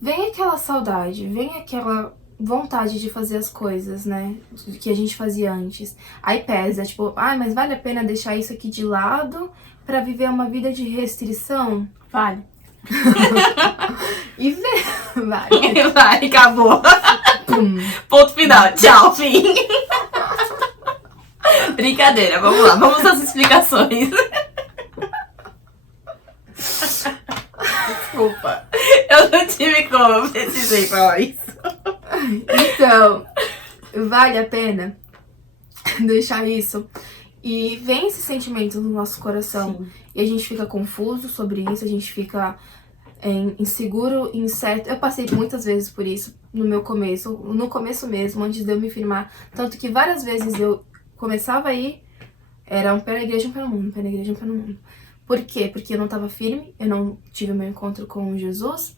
vem aquela saudade, vem aquela vontade de fazer as coisas, né, que a gente fazia antes. Aí pesa, tipo, mas vale a pena deixar isso aqui de lado pra viver uma vida de restrição? Vale. E vale. Vai, acabou. Ponto final, tchau, fim. Brincadeira, vamos lá, vamos às explicações. Desculpa, eu não tive como, eu precisei falar isso. Então, vale a pena deixar isso. E vem esse sentimento no nosso coração. Sim. E a gente fica confuso sobre isso, a gente fica inseguro, incerto. Eu passei muitas vezes por isso no começo mesmo, antes de eu me firmar. Tanto que várias vezes eu começava a ir, era um pé na igreja, um pé no mundo, um pé na igreja, um pé no mundo. Por quê? Porque eu não tava firme, eu não tive o meu encontro com Jesus.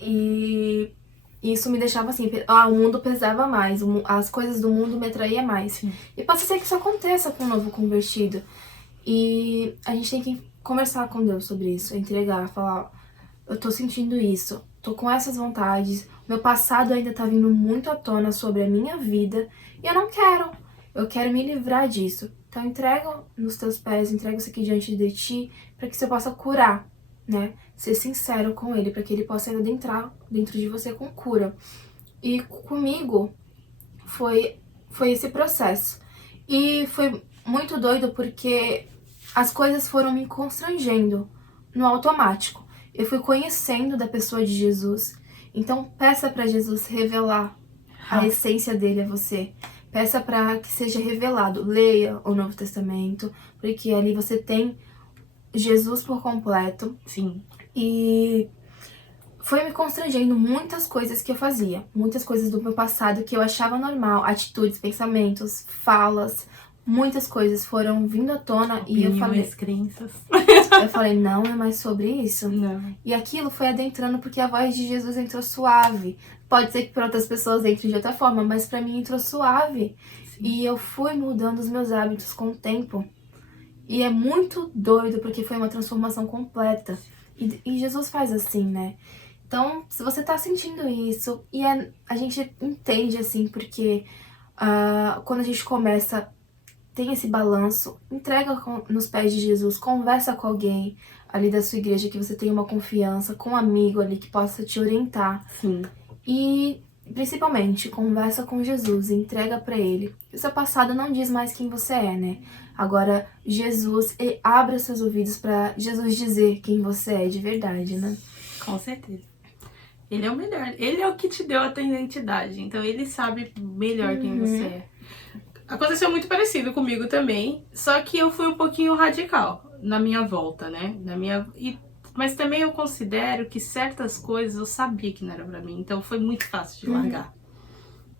E isso me deixava assim, o mundo pesava mais, as coisas do mundo me atraíam mais. Sim. E pode ser que isso aconteça com um novo convertido. E a gente tem que conversar com Deus sobre isso, entregar, falar, eu tô sentindo isso, tô com essas vontades, meu passado ainda tá vindo muito à tona sobre a minha vida, e eu quero me livrar disso. Então entrega nos teus pés, entrega isso aqui diante de ti, para que você possa curar, né? Ser sincero com ele, para que ele possa adentrar dentro de você com cura. E comigo foi esse processo. E foi muito doido porque as coisas foram me constrangendo no automático. Eu fui conhecendo da pessoa de Jesus. Então peça para Jesus revelar a essência dele a você. Peça para que seja revelado. Leia o Novo Testamento, porque ali você tem Jesus por completo. Sim. E foi me constrangendo muitas coisas que eu fazia. Muitas coisas do meu passado que eu achava normal. Atitudes, pensamentos, falas. Muitas coisas foram vindo à tona e eu falei... crenças. Eu falei, não é mais sobre isso. Não. E aquilo foi adentrando porque a voz de Jesus entrou suave. Pode ser que para outras pessoas entre de outra forma, mas para mim entrou suave. Sim. E eu fui mudando os meus hábitos com o tempo. E é muito doido porque foi uma transformação completa. E Jesus faz assim, né? Então, se você tá sentindo isso, e a gente entende assim, porque quando a gente começa, tem esse balanço, entrega nos pés de Jesus, conversa com alguém ali da sua igreja que você tenha uma confiança, com um amigo ali que possa te orientar. Sim. E principalmente, conversa com Jesus, entrega pra ele. O seu passado não diz mais quem você é, né? Agora, Jesus, abra seus ouvidos pra Jesus dizer quem você é de verdade, né? Com certeza. Ele é o melhor. Ele é o que te deu a tua identidade. Então ele sabe melhor quem você é. Aconteceu muito parecido comigo também. Só que eu fui um pouquinho radical na minha volta, né? Mas também eu considero que certas coisas eu sabia que não era pra mim. Então foi muito fácil de largar.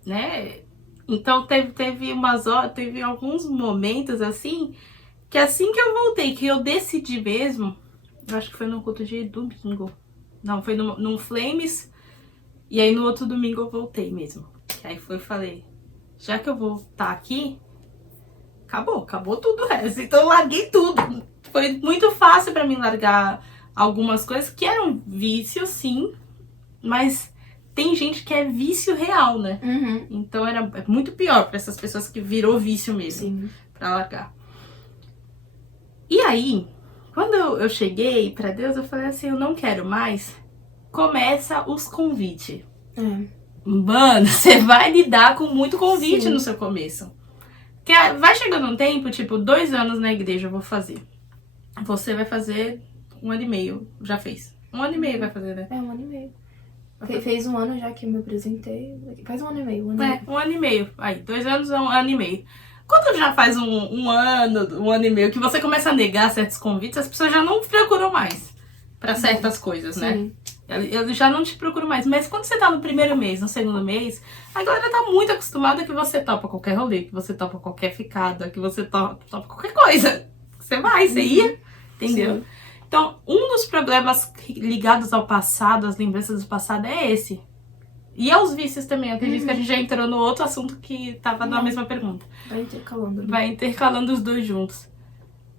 Né? Então teve alguns momentos assim que eu voltei, que eu decidi mesmo. Eu acho que foi no culto de domingo. Não, foi num Flames. E aí no outro domingo eu voltei mesmo. Que aí falei, já que eu vou estar aqui, acabou tudo o resto. Então eu larguei tudo. Foi muito fácil pra mim largar algumas coisas que eram vícios, sim. Mas tem gente que é vício real, né? Então é muito pior pra essas pessoas que virou vício mesmo. Sim. Pra largar. E aí, quando eu cheguei pra Deus, eu falei assim, eu não quero mais. Começa os convites. Mano, você vai lidar com muito convite no seu começo. Porque vai chegando um tempo, tipo, 2 anos na igreja eu vou fazer. Você vai fazer 1 ano e meio. Já fez. 1 ano e meio vai fazer, né? 1 ano e meio. Fez 1 ano já que eu me apresentei. Faz 1 ano e meio. 1 ano e meio. Aí, 2 anos é 1 ano e meio. Quando já faz um ano e meio, que você começa a negar certos convites, as pessoas já não te procuram mais pra certas coisas, né? Eles já não te procuram mais. Mas quando você tá no primeiro mês, no segundo mês, a galera tá muito acostumada que você topa qualquer rolê, que você topa qualquer ficada, que você topa qualquer coisa. Você vai, você ia, entendeu? Sim. Então, um dos problemas ligados ao passado, às lembranças do passado, é esse. E aos vícios também. Eu acredito que a gente já entrou no outro assunto que tava na mesma pergunta. Vai intercalando. Vai intercalando os dois juntos.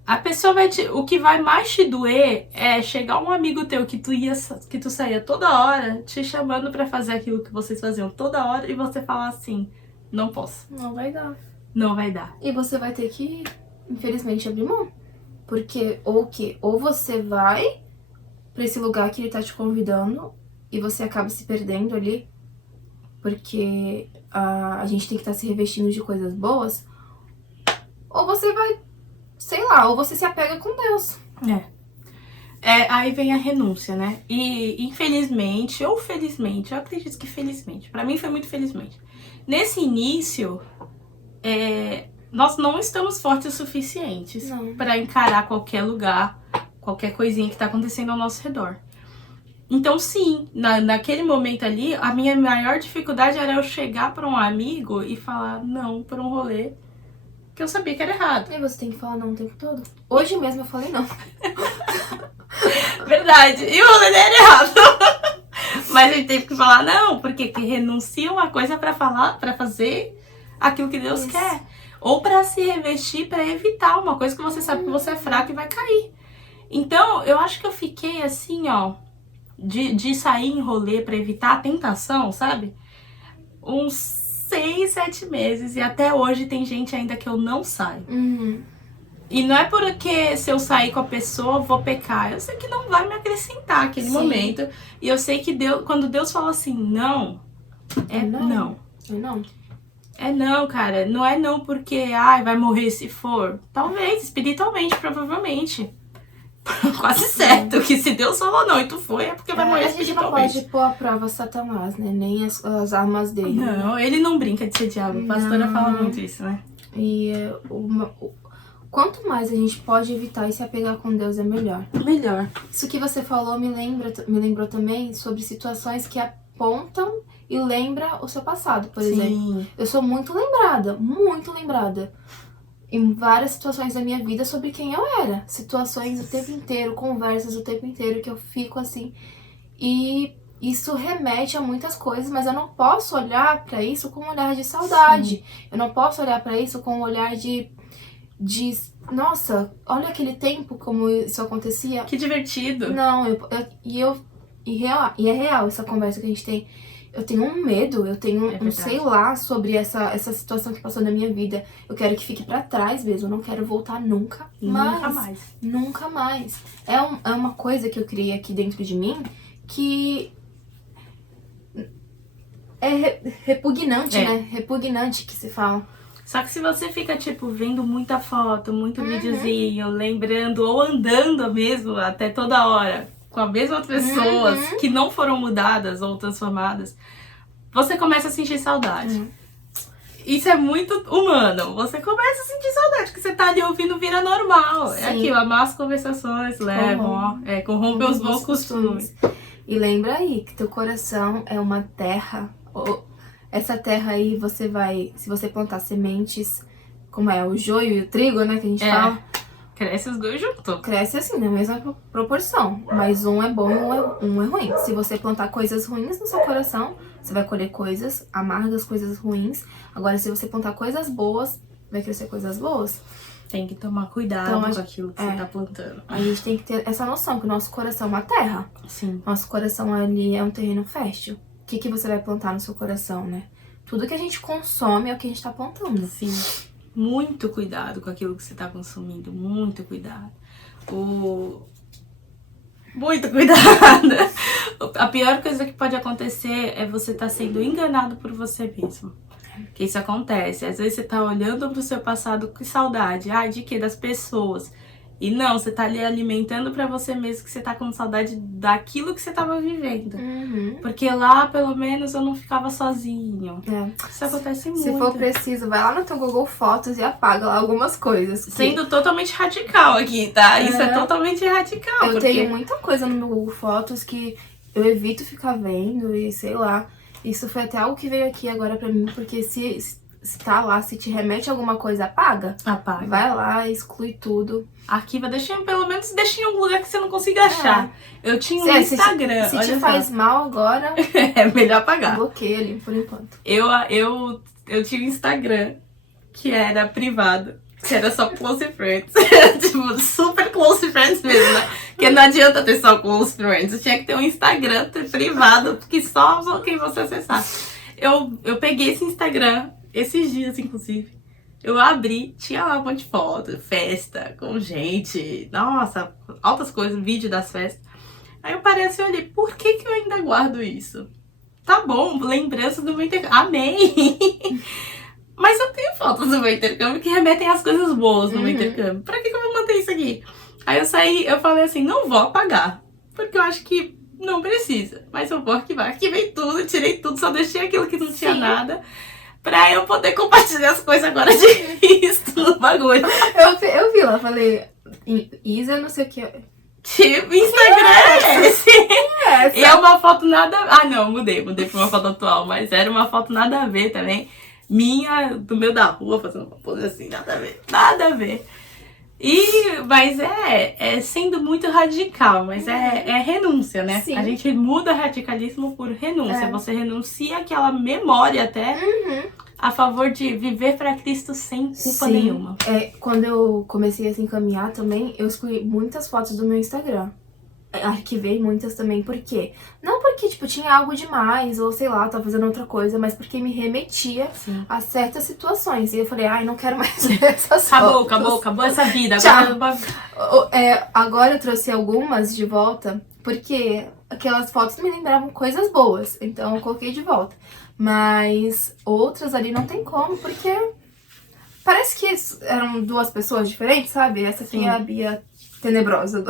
A pessoa o que vai mais te doer é chegar um amigo teu que tu saía toda hora, te chamando pra fazer aquilo que vocês faziam toda hora e você falar assim, não posso. Não vai dar. Não vai dar. E você vai ter que, infelizmente, abrir mão. Porque ou você vai pra esse lugar que ele tá te convidando e você acaba se perdendo ali, porque a gente tem que estar se revestindo de coisas boas, ou você vai, sei lá, ou você se apega com Deus. Aí vem a renúncia, né? E infelizmente, ou felizmente, eu acredito que felizmente, pra mim foi muito felizmente. Nesse início, nós não estamos fortes o suficientes pra encarar qualquer lugar, qualquer coisinha que tá acontecendo ao nosso redor. Então, sim, naquele momento ali, a minha maior dificuldade era eu chegar pra um amigo e falar não pra um rolê que eu sabia que era errado. E você tem que falar não o tempo todo. Hoje mesmo eu falei não. Verdade. E o rolê era errado. Mas a gente teve que falar não, porque que renuncia uma coisa pra fazer aquilo que Deus quer. Ou pra se revestir, pra evitar uma coisa que você sabe que você é fraco e vai cair. Então, eu acho que eu fiquei assim, ó, de sair em rolê pra evitar a tentação, sabe? Uns 6, 7 meses. E até hoje tem gente ainda que eu não saio. E não é porque se eu sair com a pessoa eu vou pecar. Eu sei que não vai me acrescentar aquele momento. E eu sei que quando Deus fala assim, não, não. É não, cara. Não é não porque vai morrer se for. Talvez, espiritualmente, provavelmente. Quase certo que se Deus falou não e tu foi, é porque vai morrer espiritualmente. A gente não pode pôr à prova Satanás, né? Nem as armas dele. Não, ele não brinca de ser diabo. A pastora fala muito isso, né? E quanto mais a gente pode evitar e se apegar com Deus, é melhor. Melhor. Isso que você falou me lembrou também sobre situações que apontam e lembra o seu passado, por exemplo. Eu sou muito lembrada em várias situações da minha vida sobre quem eu era. Situações o tempo inteiro, conversas o tempo inteiro que eu fico assim. E isso remete a muitas coisas, mas eu não posso olhar pra isso com um olhar de saudade. Eu não posso olhar pra isso com um olhar de nossa, olha aquele tempo como isso acontecia. Que divertido. Não, e é real essa conversa que a gente tem. Eu tenho um medo, eu tenho sei lá sobre essa situação que passou na minha vida. Eu quero que fique pra trás mesmo, eu não quero voltar nunca. Nunca mais. É uma coisa que eu criei aqui dentro de mim que é repugnante, né? Repugnante que se fala. Só que se você fica, tipo, vendo muita foto, muito videozinho, lembrando ou andando mesmo até toda hora com as mesmas pessoas que não foram mudadas ou transformadas, você começa a sentir saudade. Isso é muito humano. Você começa a sentir saudade, que você tá ali ouvindo, vira normal. Sim. É aquilo, amar as conversações levam, corromper os bons costumes. E lembra aí que teu coração é uma terra. Essa terra aí você vai, se você plantar sementes, como é o joio e o trigo, né, que a gente fala. Cresce os dois juntos. Cresce assim, na mesma proporção. Mas um é bom e um é ruim. Se você plantar coisas ruins no seu coração, você vai colher coisas amargas, coisas ruins. Agora, se você plantar coisas boas, vai crescer coisas boas. Tem que tomar cuidado com aquilo que você tá plantando. A gente tem que ter essa noção que o nosso coração é uma terra. Sim. Nosso coração ali é um terreno fértil. O que você vai plantar no seu coração, né? Tudo que a gente consome é o que a gente tá plantando. Sim. Muito cuidado com aquilo que você tá consumindo. Muito cuidado. Muito cuidado. A pior coisa que pode acontecer é você estar sendo enganado por você mesmo. Que isso acontece. Às vezes você tá olhando pro seu passado com saudade. De quê? Das pessoas. E não, você tá ali alimentando pra você mesmo que você tá com saudade daquilo que você tava vivendo. Porque lá, pelo menos, eu não ficava sozinho. Isso acontece muito. Se for preciso, vai lá no teu Google Fotos e apaga lá algumas coisas. Sendo totalmente radical aqui, tá? Isso é totalmente radical. Eu tenho muita coisa no meu Google Fotos que eu evito ficar vendo e sei lá. Isso foi até algo que veio aqui agora pra mim, porque se tá lá, se te remete a alguma coisa, apaga. Apaga. Vai lá, exclui tudo. Arquiva, pelo menos deixa em algum lugar que você não consiga achar. Eu tinha um Instagram. Se te faz mal agora, é melhor apagar. Bloqueia ali por enquanto. Eu tinha um Instagram que era privado, que era só close friends. Tipo, super close friends mesmo, né? Porque não adianta ter só close friends. Tinha que ter um Instagram privado, que só quem você acessar. Eu peguei esse Instagram esses dias, inclusive. Eu abri, tinha lá um monte de foto, festa, com gente, nossa, altas coisas, vídeo das festas. Aí eu parei assim e olhei, por que eu ainda guardo isso? Tá bom, lembrança do meu intercâmbio, amei! Mas eu tenho fotos do meu intercâmbio que remetem às coisas boas do meu intercâmbio. Pra que eu vou manter isso aqui? Aí eu falei assim, não vou apagar, porque eu acho que não precisa. Mas eu vou arquivar, arquivei tudo, tirei tudo, só deixei aquilo que não tinha nada. Pra eu poder compartilhar as coisas agora de visto no bagulho. Eu vi lá, falei, Isa, não sei o que. Tipo, Instagram é esse. E é uma foto nada... não, mudei pra uma foto atual, mas era uma foto nada a ver também. Minha, do meio da rua, fazendo uma pose assim, nada a ver. Nada a ver. Mas sendo muito radical, mas é renúncia, né? Sim. A gente muda radicalismo por renúncia. Você renuncia àquela memória até a favor de viver pra Cristo sem culpa nenhuma. Quando eu comecei a se encaminhar também, eu excluí muitas fotos do meu Instagram. Arquivei muitas também, por quê? Não porque, tipo, tinha algo demais, ou sei lá, tava fazendo outra coisa, mas porque me remetia a certas situações. E eu falei, não quero mais ver essas fotos. Acabou essa vida. Agora eu trouxe algumas de volta, porque aquelas fotos me lembravam coisas boas, então eu coloquei de volta. Mas outras ali não tem como, porque parece que eram duas pessoas diferentes, sabe? Essa aqui é a Bia tenebrosa.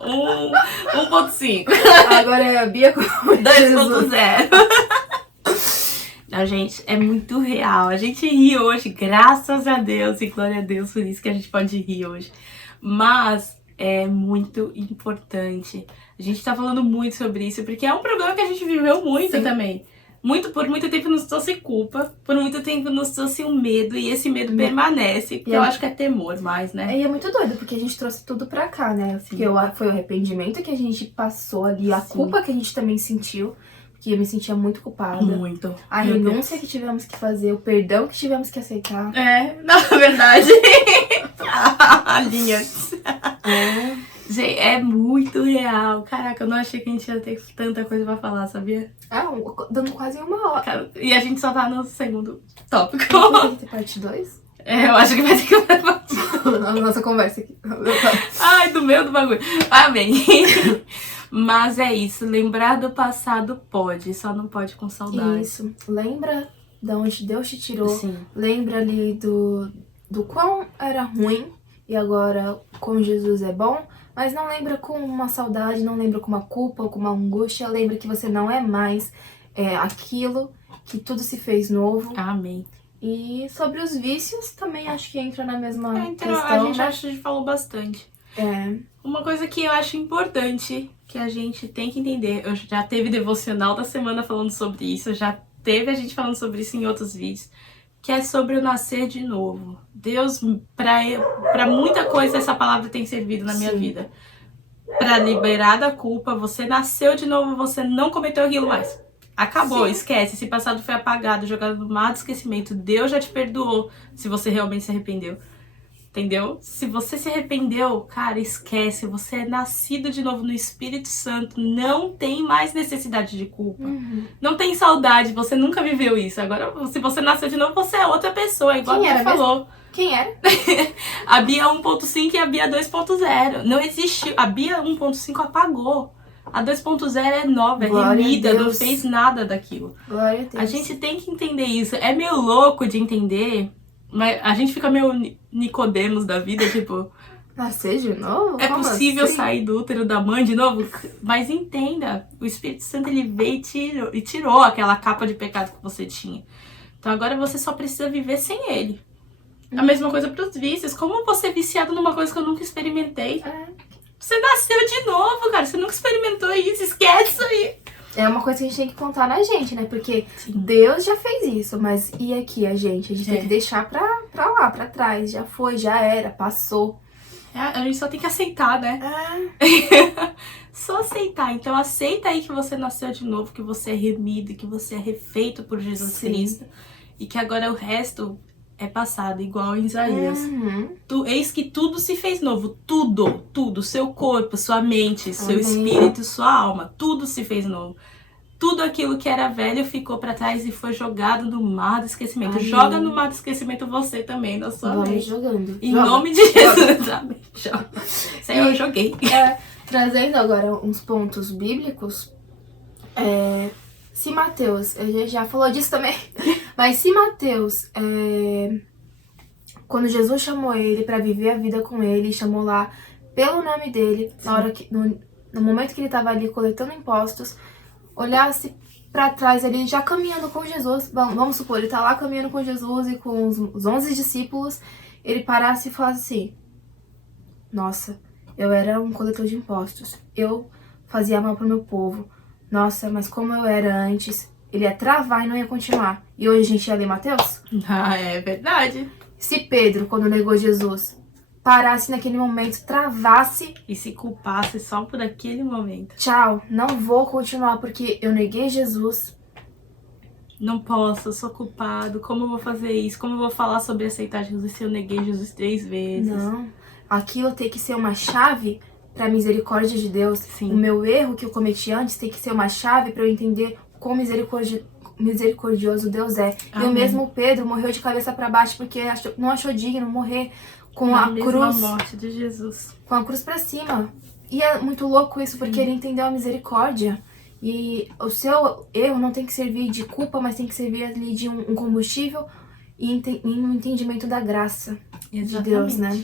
1.5. Agora é a Bia com 2.0. Não, gente, é muito real. A gente ri hoje, graças a Deus, e glória a Deus por isso que a gente pode rir hoje. Mas é muito importante. A gente tá falando muito sobre isso, porque é um problema que a gente viveu muito também. Por muito tempo nos trouxe culpa, por muito tempo nos trouxe um medo, e esse medo permanece, porque eu acho que é temor mais, né? E é muito doido, porque a gente trouxe tudo pra cá, né? Porque foi o arrependimento que a gente passou ali, a culpa que a gente também sentiu, porque eu me sentia muito culpada. Muito. A renúncia que tivemos que fazer, o perdão que tivemos que aceitar. Na verdade. Linhas. Gente, é muito real. Caraca, eu não achei que a gente ia ter tanta coisa pra falar, sabia? Dando quase 1 hora. E a gente só tá no segundo tópico. Tem que ter parte 2? Eu acho que vai ter que ter parte 2. Nossa conversa aqui. Ai, do meio do bagulho. Amém. Mas é isso. Lembrar do passado pode, só não pode com saudade. Isso. Lembra de onde Deus te tirou. Sim. Lembra ali do quão era ruim e agora com Jesus é bom. Mas não lembra com uma saudade, não lembra com uma culpa ou com uma angústia. Lembra que você não é mais aquilo, que tudo se fez novo. Amém. E sobre os vícios, também acho que entra na mesma Então, questão, a gente né? acho que a gente falou bastante. É, Uma coisa que eu acho importante, que a gente tem que entender, eu já teve devocional da semana falando sobre isso, já teve a gente falando sobre isso em outros vídeos, que é sobre o nascer de novo. Deus, pra muita coisa essa palavra tem servido na minha Sim. vida. Pra liberar da culpa, você nasceu de novo, você não cometeu aquilo mais. Acabou, Sim. esquece. Esse passado foi apagado, jogado no mar do esquecimento. Deus já te perdoou se você realmente se arrependeu. Entendeu? Se você se arrependeu, cara, esquece. Você é nascido de novo no Espírito Santo. Não tem mais necessidade de culpa. Não tem saudade. Você nunca viveu isso. Agora, se você nasceu de novo, você é outra pessoa. Igual Quem a Bia era falou. Quem era? A Bia 1.5 e a Bia 2.0. Não existiu. A Bia 1.5 apagou. A 2.0 é nova, é Glória a remida, não Deus. fez nada daquilo. Glória a Deus. A gente tem que entender isso. É meio louco de entender, mas a gente fica meio Nicodemos da vida, tipo, Nascer de novo? é Como possível assim? sair do útero da mãe de novo? Mas entenda, o Espírito Santo ele veio e tirou aquela capa de pecado que você tinha. Então agora você só precisa viver sem ele. A mesma coisa para os vícios. Como eu vou ser viciado numa coisa que eu nunca experimentei? Você nasceu de novo, cara. Você nunca experimentou isso. Esquece isso aí. É uma coisa que a gente tem que contar na gente, né? Porque Sim. Deus já fez isso, mas e aqui a gente? A gente tem É. que deixar pra lá, pra trás. Já foi, já era, passou. A gente só tem que aceitar, né? Só aceitar. Então aceita aí que você nasceu de novo, que você é remido, que você é refeito por Jesus Sim. Cristo. E que agora o resto é passado, igual em Isaías. Eis que tudo se fez novo. Tudo. Seu corpo, sua mente, seu Amém. espírito, sua alma. Tudo se fez novo. Tudo aquilo que era velho ficou pra trás e foi jogado no mar do esquecimento. Amém. Joga no mar do esquecimento você também, na sua Vamos mente. jogando. Em Joga. nome de Jesus. Amém. Joga. Senhor, eu joguei. Trazendo agora uns pontos bíblicos, se Mateus, a gente já falou disso também, mas se Mateus, quando Jesus chamou ele pra viver a vida com ele, chamou lá pelo nome dele, na hora que, no momento que ele estava ali coletando impostos, olhasse pra trás ali, já caminhando com Jesus, vamos supor, ele tá lá caminhando com Jesus e com os 11 discípulos, ele parasse e falasse assim: nossa, eu era um coletor de impostos, eu fazia mal pro meu povo, nossa, mas como eu era antes, ele ia travar e não ia continuar. E hoje a gente ia ler Mateus? Ah, é verdade. Se Pedro, quando negou Jesus, parasse naquele momento, travasse, E se culpasse só por aquele momento. tchau, não vou continuar porque eu neguei Jesus. Não posso, eu sou culpado. Como eu vou fazer isso? Como eu vou falar sobre aceitar Jesus se eu neguei Jesus 3 vezes? Não, aquilo tem que ser uma chave para a misericórdia de Deus. Sim. O meu erro que eu cometi antes tem que ser uma chave para eu entender quão misericordioso Deus é. E Amém. o mesmo Pedro morreu de cabeça para baixo porque não achou digno morrer com Na a mesma cruz, morte de Jesus. com a cruz para cima. E é muito louco isso, porque ele entendeu a misericórdia. E o seu erro não tem que servir de culpa, mas tem que servir ali de um combustível e um entendimento da graça de Deus, né?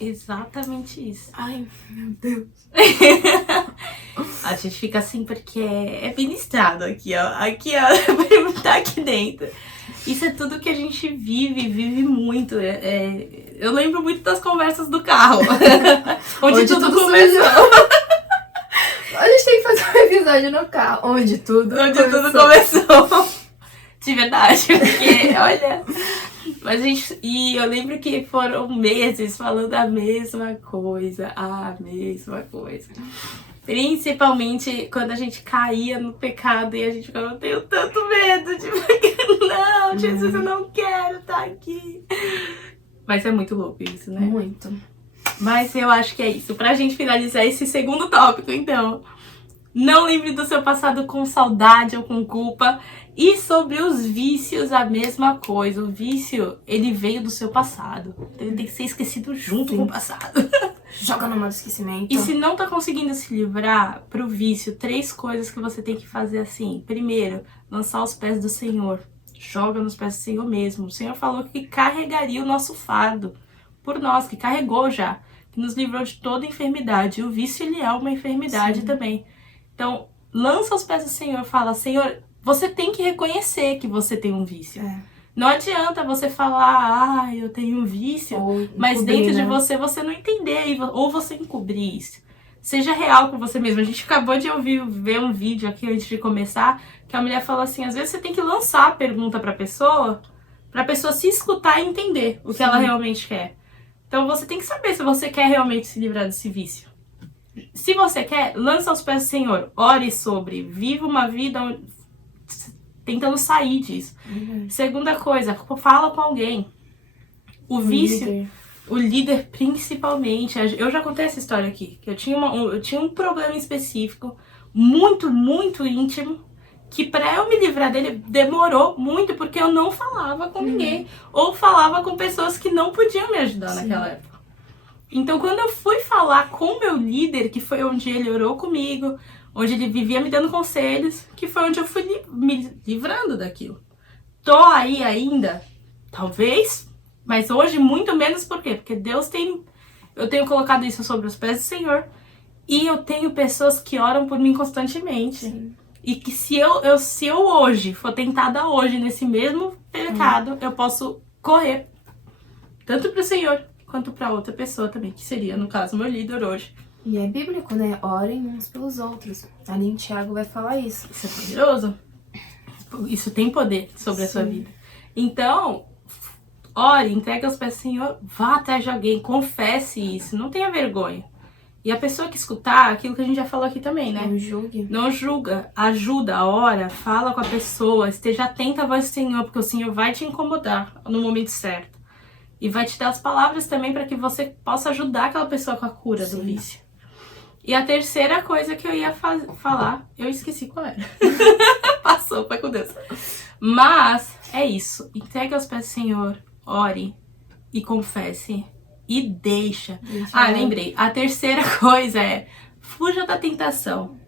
Exatamente isso. Ai, meu Deus. A gente fica assim porque é ministrado aqui, ó. Aqui, ó. Tá aqui dentro. Isso é tudo que a gente vive muito. Eu lembro muito das conversas do carro. onde tudo começou. A gente tem que fazer um episódio no carro, onde tudo começou. De verdade, porque, olha... Mas e eu lembro que foram meses falando a mesma coisa. Principalmente quando a gente caía no pecado e a gente ficava, eu tenho tanto medo de não, Jesus, eu não quero estar aqui. Mas é muito louco isso, né? Muito. Mas eu acho que é isso. Pra gente finalizar esse segundo tópico, então. Não lembre do seu passado com saudade ou com culpa. E sobre os vícios, a mesma coisa. O vício, ele veio do seu passado. Ele tem que ser esquecido junto com o passado. Joga no mar do esquecimento. E se não tá conseguindo se livrar pro vício, 3 coisas que você tem que fazer assim. Primeiro, lançar aos pés do Senhor. Joga nos pés do Senhor mesmo. O Senhor falou que carregaria o nosso fardo por nós, que carregou já. nos livrou de toda enfermidade. O vício, ele é uma enfermidade também. Então, lança aos pés do Senhor, fala, Senhor, você tem que reconhecer que você tem um vício. Não adianta você falar, eu tenho um vício, mas dentro de você não entender, ou você encobrir isso. Seja real com você mesmo. A gente acabou de ver um vídeo aqui antes de começar, que a mulher fala assim, às vezes você tem que lançar a pergunta pra pessoa se escutar e entender o que ela realmente quer. Então você tem que saber se você quer realmente se livrar desse vício. Se você quer, lança aos pés do Senhor, ore sobre, viva uma vida tentando sair disso. Segunda coisa, fala com alguém. O vício, o líder principalmente. Eu já contei essa história aqui, que eu tinha um problema específico, muito, muito íntimo, que pra eu me livrar dele demorou muito, porque eu não falava com ninguém, ou falava com pessoas que não podiam me ajudar naquela época. Então, quando eu fui falar com o meu líder, que foi onde ele orou comigo, onde ele vivia me dando conselhos, que foi onde eu fui me livrando daquilo. Tô aí ainda? Talvez, mas hoje muito menos. Por quê? Porque eu tenho colocado isso sobre os pés do Senhor, e eu tenho pessoas que oram por mim constantemente. E que se eu hoje for tentada hoje nesse mesmo pecado, eu posso correr tanto pro Senhor quanto pra outra pessoa também, que seria, no caso, meu líder hoje. E é bíblico, né? Orem uns pelos outros. Ali em Tiago vai falar isso. Isso é poderoso. Isso tem poder sobre a sua vida. Então, ore, entregue aos pés do Senhor, vá atrás de alguém, confesse isso, não tenha vergonha. E a pessoa que escutar, aquilo que a gente já falou aqui também, né? Não julgue. Não julga, ajuda, ora, fala com a pessoa, esteja atenta à voz do Senhor, porque o Senhor vai te incomodar no momento certo. E vai te dar as palavras também para que você possa ajudar aquela pessoa com a cura do vício. E a terceira coisa que eu ia falar, eu esqueci qual era. Passou, foi com Deus. Mas é isso, entregue aos pés do Senhor, ore e confesse. E deixa. Lembrei. A terceira coisa é, fuja da tentação.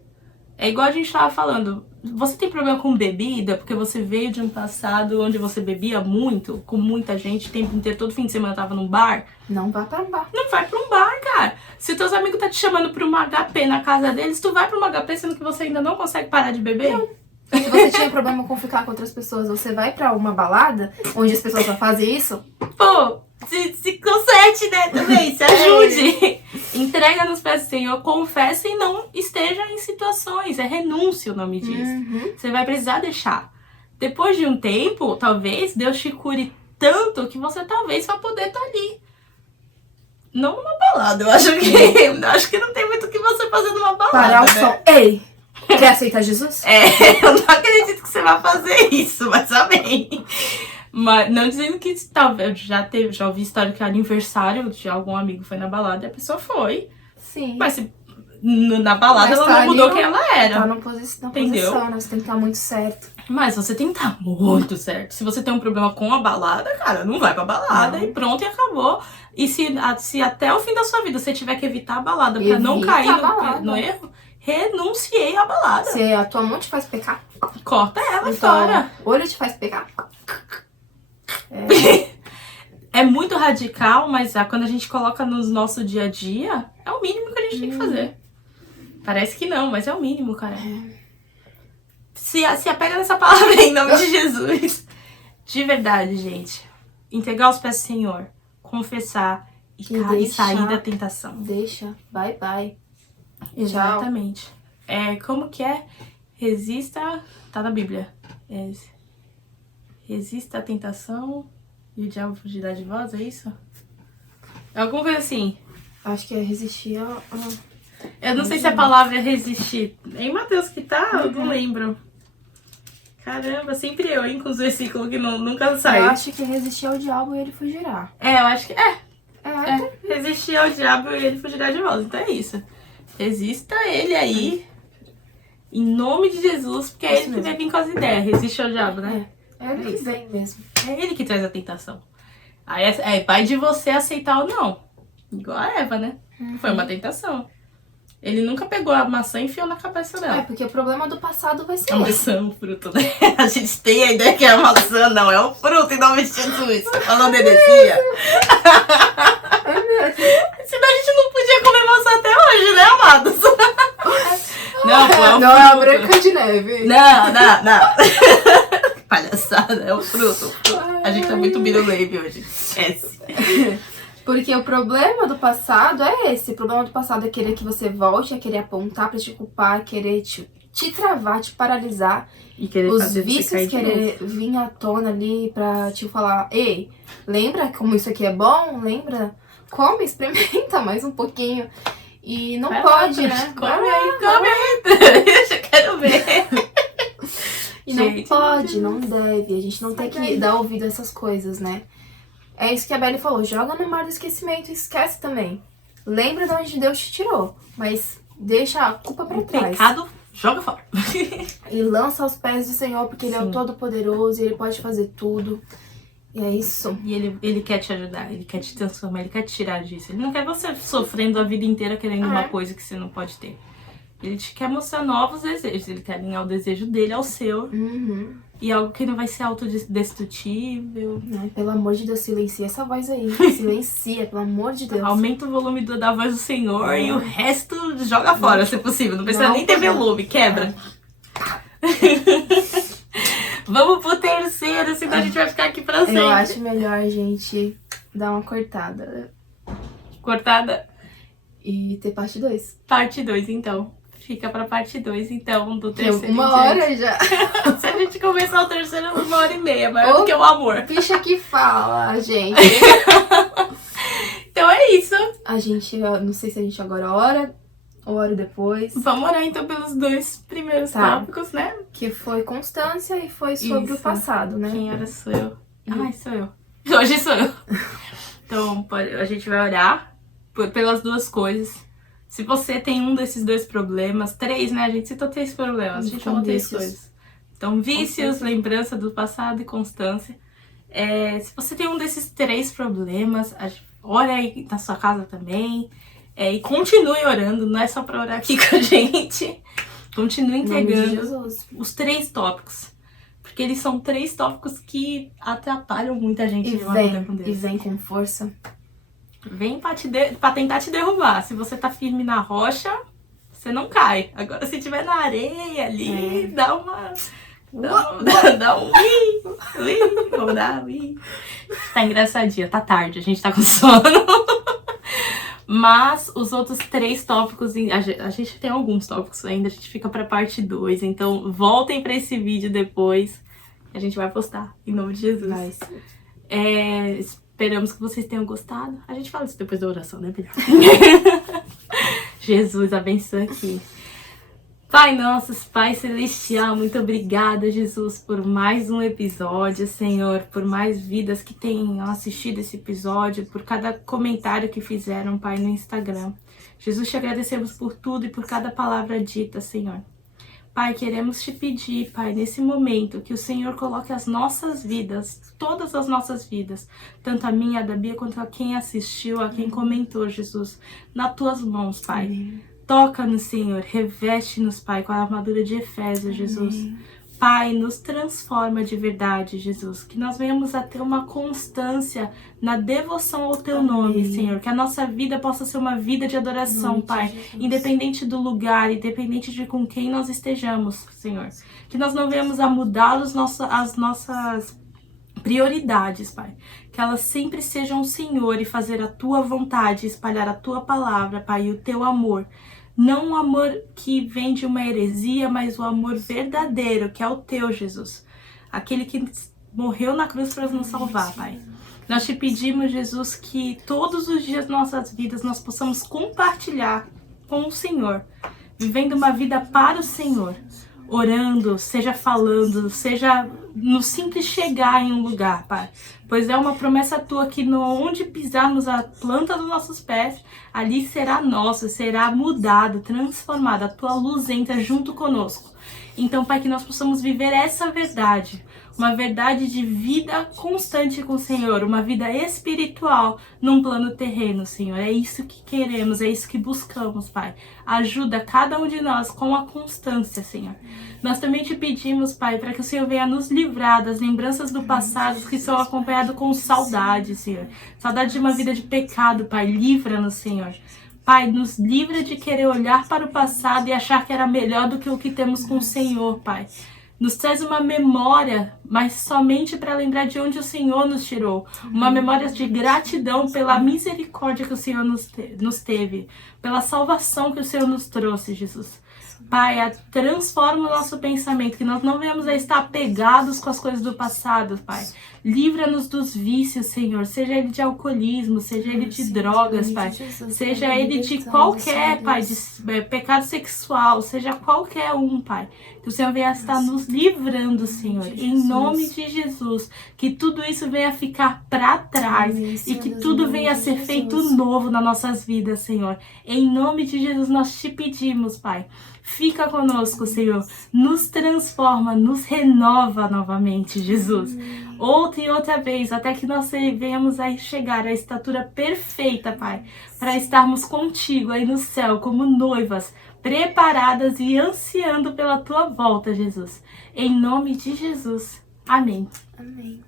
É igual a gente tava falando, você tem problema com bebida, porque você veio de um passado onde você bebia muito, com muita gente, o tempo inteiro, todo fim de semana tava num bar. Não vá pra um bar. Não vai pra um bar, cara. Se teus amigos tá te chamando pra uma HP na casa deles, tu vai pra uma HP sendo que você ainda não consegue parar de beber? Não. Se você tinha problema com ficar com outras pessoas, você vai pra uma balada, onde as pessoas só fazem isso? Pô, se conserte, né, também, se ajude. Entrega nos pés do Senhor, confessa e não esteja em situações. É renúncia o nome disso. Você vai precisar deixar. Depois de um tempo, talvez Deus te cure tanto que você talvez vai poder estar ali. Não numa balada, eu acho que não tem muito o que você fazer numa balada. Parar o som. Ei! Quer aceitar Jesus? Eu não acredito que você vai fazer isso, mas amém. Mas não dizendo que talvez já ouvi história que aniversário de algum amigo foi na balada e a pessoa foi. Sim. Mas na balada Mas ela tá não mudou ali, quem ela era. Tá na posição, Entendeu? né? Você tem que estar muito certo. Mas você tem que estar muito certo. Se você tem um problema com a balada, cara, não vai pra balada e pronto, e acabou. E se até o fim da sua vida você tiver que evitar a balada pra não cair no erro, renunciei à balada. Se a tua mão te faz pecar, corta ela fora. Olho te faz pecar. É muito radical, mas quando a gente coloca no nosso dia a dia, é o mínimo que a gente tem que fazer. Parece que não, mas é o mínimo, cara. Se apega nessa palavra aí, em nome de Jesus. De verdade, gente. Entregar os pés do Senhor, confessar e sair da tentação. Deixa, bye. Exatamente. Como que é? Resista, tá na Bíblia. Resista à tentação e o diabo fugirá de vós, é isso? É alguma coisa assim. Acho que é resistir Eu não sei se a palavra é resistir. Em Mateus que tá, eu não lembro. Caramba, sempre eu, hein, com os versículos que nunca saem. Eu acho que resistir ao diabo e ele fugirá. Eu acho que resistir ao diabo e ele fugirá de vós. Então é isso. Resista a ele aí, em nome de Jesus, porque é ele que vai vir com as ideias. Resiste ao diabo, né? É ele que vem mesmo. É ele que traz a tentação. Aí vai de você aceitar ou não. Igual a Eva, né? Foi uma tentação. Ele nunca pegou a maçã e enfiou na cabeça dela. Porque o problema do passado vai ser a maçã é um fruto, né? A gente tem a ideia que é a maçã, não. É um fruto em nome de Jesus. Falando heresia. Senão a gente não Não é a Branca de Neve. Não. Palhaçada, é o fruto. A gente tá muito Birulebe hoje. Esquece. Porque o problema do passado é esse. O problema do passado é querer que você volte, é querer apontar pra te culpar, querer te travar, te paralisar. E querer Os fazer você vícios cair de querer vir à tona ali pra te falar: ei, lembra como isso aqui é bom? Lembra? Come, experimenta mais um pouquinho. E não pode, né? Come aí. Eu quero ver. E não pode, não deve. A gente não tem que dar ouvido a essas coisas, né? É isso que a Belle falou. Joga no mar do esquecimento e esquece também. Lembra de onde Deus te tirou, mas deixa a culpa pra trás. Pecado, joga fora. E lança aos pés do Senhor, porque Ele é o Todo-Poderoso e Ele pode fazer tudo. E é isso. E ele quer te ajudar, ele quer te transformar, ele quer te tirar disso. Ele não quer você sofrendo a vida inteira querendo uma coisa que você não pode ter. Ele te quer mostrar novos desejos, ele quer alinhar o desejo dele ao seu. Uhum. E algo que não vai ser autodestrutível. Ai, pelo amor de Deus, silencia essa voz aí. Silencia, pelo amor de Deus. Aumenta o volume da voz do Senhor e o resto joga fora, se possível. Não precisa nem ter volume, quebra. Vamos pro terceiro, senão a gente vai ficar aqui pra sempre. Eu acho melhor a gente dar uma cortada. Cortada? E ter parte 2. Parte 2, então. Fica pra parte 2, então, do terceiro. Uma hora já. Se a gente começar o terceiro, 1h30, maior do que o amor. Bicha que fala, gente. Então é isso. A gente, não sei se a gente agora ora ou ora depois. Vamos orar então pelos 2 primeiros tópicos, né? Que foi constância e foi sobre o passado, né? Quem ora sou eu. Ai, sou eu. Hoje sou eu. Então, a gente vai orar pelas 2 coisas. Se você tem um desses 2 problemas, 3, né? A gente citou 3 problemas, a gente falou 3 coisas. Então, vícios, lembrança do passado e constância. Se você tem um desses 3 problemas, ora aí na sua casa também. E continue orando, não é só pra orar aqui com a gente. Continue entregando os 3 tópicos. Porque eles são 3 tópicos que atrapalham muita gente de uma vida com Deus. E vem com força. Vem pra tentar te derrubar. Se você tá firme na rocha, você não cai. Agora, se tiver na areia ali, dá um vamos dar Tá engraçadinha, tá tarde, a gente tá com sono. Mas os outros 3 tópicos, a gente tem alguns tópicos ainda, a gente fica pra parte 2. Então, voltem pra esse vídeo depois. A gente vai postar, em nome de Jesus. Esperamos que vocês tenham gostado. A gente fala isso depois da oração, né, Pedro? Jesus, abençoe aqui. Pai nosso, Pai Celestial, muito obrigada, Jesus, por mais um episódio, Senhor, por mais vidas que tenham assistido esse episódio, por cada comentário que fizeram, Pai, no Instagram. Jesus, te agradecemos por tudo e por cada palavra dita, Senhor. Pai, queremos te pedir, Pai, nesse momento, que o Senhor coloque as nossas vidas, todas as nossas vidas, tanto a minha, a da Bia, quanto a quem assistiu, a quem comentou, Jesus, nas tuas mãos, Pai. Amém. Toca-nos, Senhor, reveste-nos, Pai, com a armadura de Efésios, Jesus. Amém. Pai, nos transforma de verdade, Jesus. Que nós venhamos a ter uma constância na devoção ao Teu nome, Senhor. Que a nossa vida possa ser uma vida de adoração, Pai. Jesus. Independente do lugar, independente de com quem nós estejamos, Senhor. Que nós não venhamos a mudar as nossas prioridades, Pai. Que elas sempre sejam o Senhor e fazer a Tua vontade, espalhar a Tua palavra, Pai, e o Teu amor. Não o amor que vem de uma heresia, mas o amor verdadeiro, que é o Teu, Jesus. Aquele que morreu na cruz para nos salvar, Pai. Nós te pedimos, Jesus, que todos os dias das nossas vidas nós possamos compartilhar com o Senhor, vivendo uma vida para o Senhor, orando, seja falando, seja no simples chegar em um lugar, Pai. Pois é uma promessa Tua que onde pisarmos a planta dos nossos pés, ali será nossa, será mudada, transformada. A Tua luz entra junto conosco. Então, Pai, que nós possamos viver essa verdade. Uma verdade de vida constante com o Senhor. Uma vida espiritual num plano terreno, Senhor. É isso que queremos, é isso que buscamos, Pai. Ajuda cada um de nós com a constância, Senhor. Nós também te pedimos, Pai, para que o Senhor venha nos livrar das lembranças do passado que são acompanhadas com saudade, Senhor. Saudade de uma vida de pecado, Pai. Livra-nos, Senhor. Pai, nos livra de querer olhar para o passado e achar que era melhor do que o que temos com o Senhor, Pai. Nos traz uma memória, mas somente para lembrar de onde o Senhor nos tirou. Uma memória de gratidão pela misericórdia que o Senhor nos teve, pela salvação que o Senhor nos trouxe, Jesus. Pai, transforma o nosso pensamento, que nós não venhamos a estar apegados com as coisas do passado, Pai. Livra-nos dos vícios, Senhor, seja ele de alcoolismo, seja ele de drogas, Pai, seja ele de qualquer, Pai, de pecado sexual, seja qualquer um, Pai. Que o Senhor venha estar nos livrando, Senhor, em nome de Jesus. Que tudo isso venha ficar para trás e que tudo venha a ser feito novo nas nossas vidas, Senhor. Em nome de Jesus nós te pedimos, Pai. Fica conosco, Senhor. Nos transforma, nos renova novamente, Jesus. Outra e outra vez, até que nós venhamos a chegar à estatura perfeita, Pai, para estarmos contigo aí no céu como noivas, preparadas e ansiando pela tua volta, Jesus. Em nome de Jesus. Amém. Amém.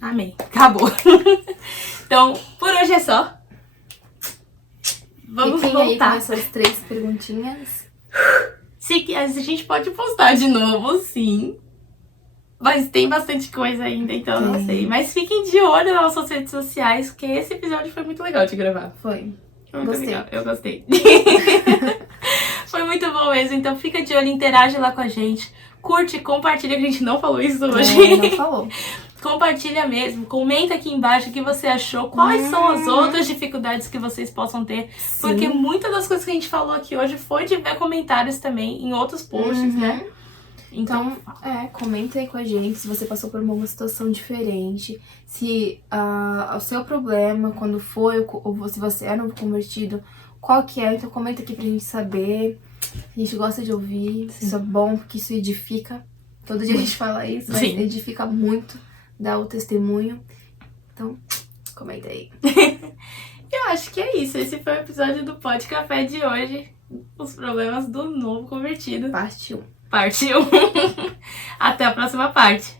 Amém. Acabou. Então, por hoje é só. Vamos Fiquem voltar. aí com essas 3 perguntinhas. A gente pode postar de novo, sim. Mas tem bastante coisa ainda, então eu não sei. Mas fiquem de olho nas nossas redes sociais, porque esse episódio foi muito legal de gravar. Foi. Muito Gostei. legal, eu gostei. Foi muito bom mesmo, então fica de olho, interage lá com a gente. Curte, compartilha, que a gente não falou isso hoje. Não falou. Compartilha mesmo, comenta aqui embaixo o que você achou, quais são as outras dificuldades que vocês possam ter. Sim. Porque muitas das coisas que a gente falou aqui hoje foi de ver comentários também em outros posts, né? Então, comenta aí com a gente se você passou por uma situação diferente, se o seu problema, quando foi, ou se você é novo convertido, qual que é, então comenta aqui pra gente saber. A gente gosta de ouvir, isso é bom, porque isso edifica. Todo dia a gente fala isso, mas edifica muito, dá o testemunho. Então, comenta aí. Eu acho que é isso, esse foi o episódio do Pod Café de hoje, os problemas do novo convertido. Parte 1. Parte 1. Até a próxima parte.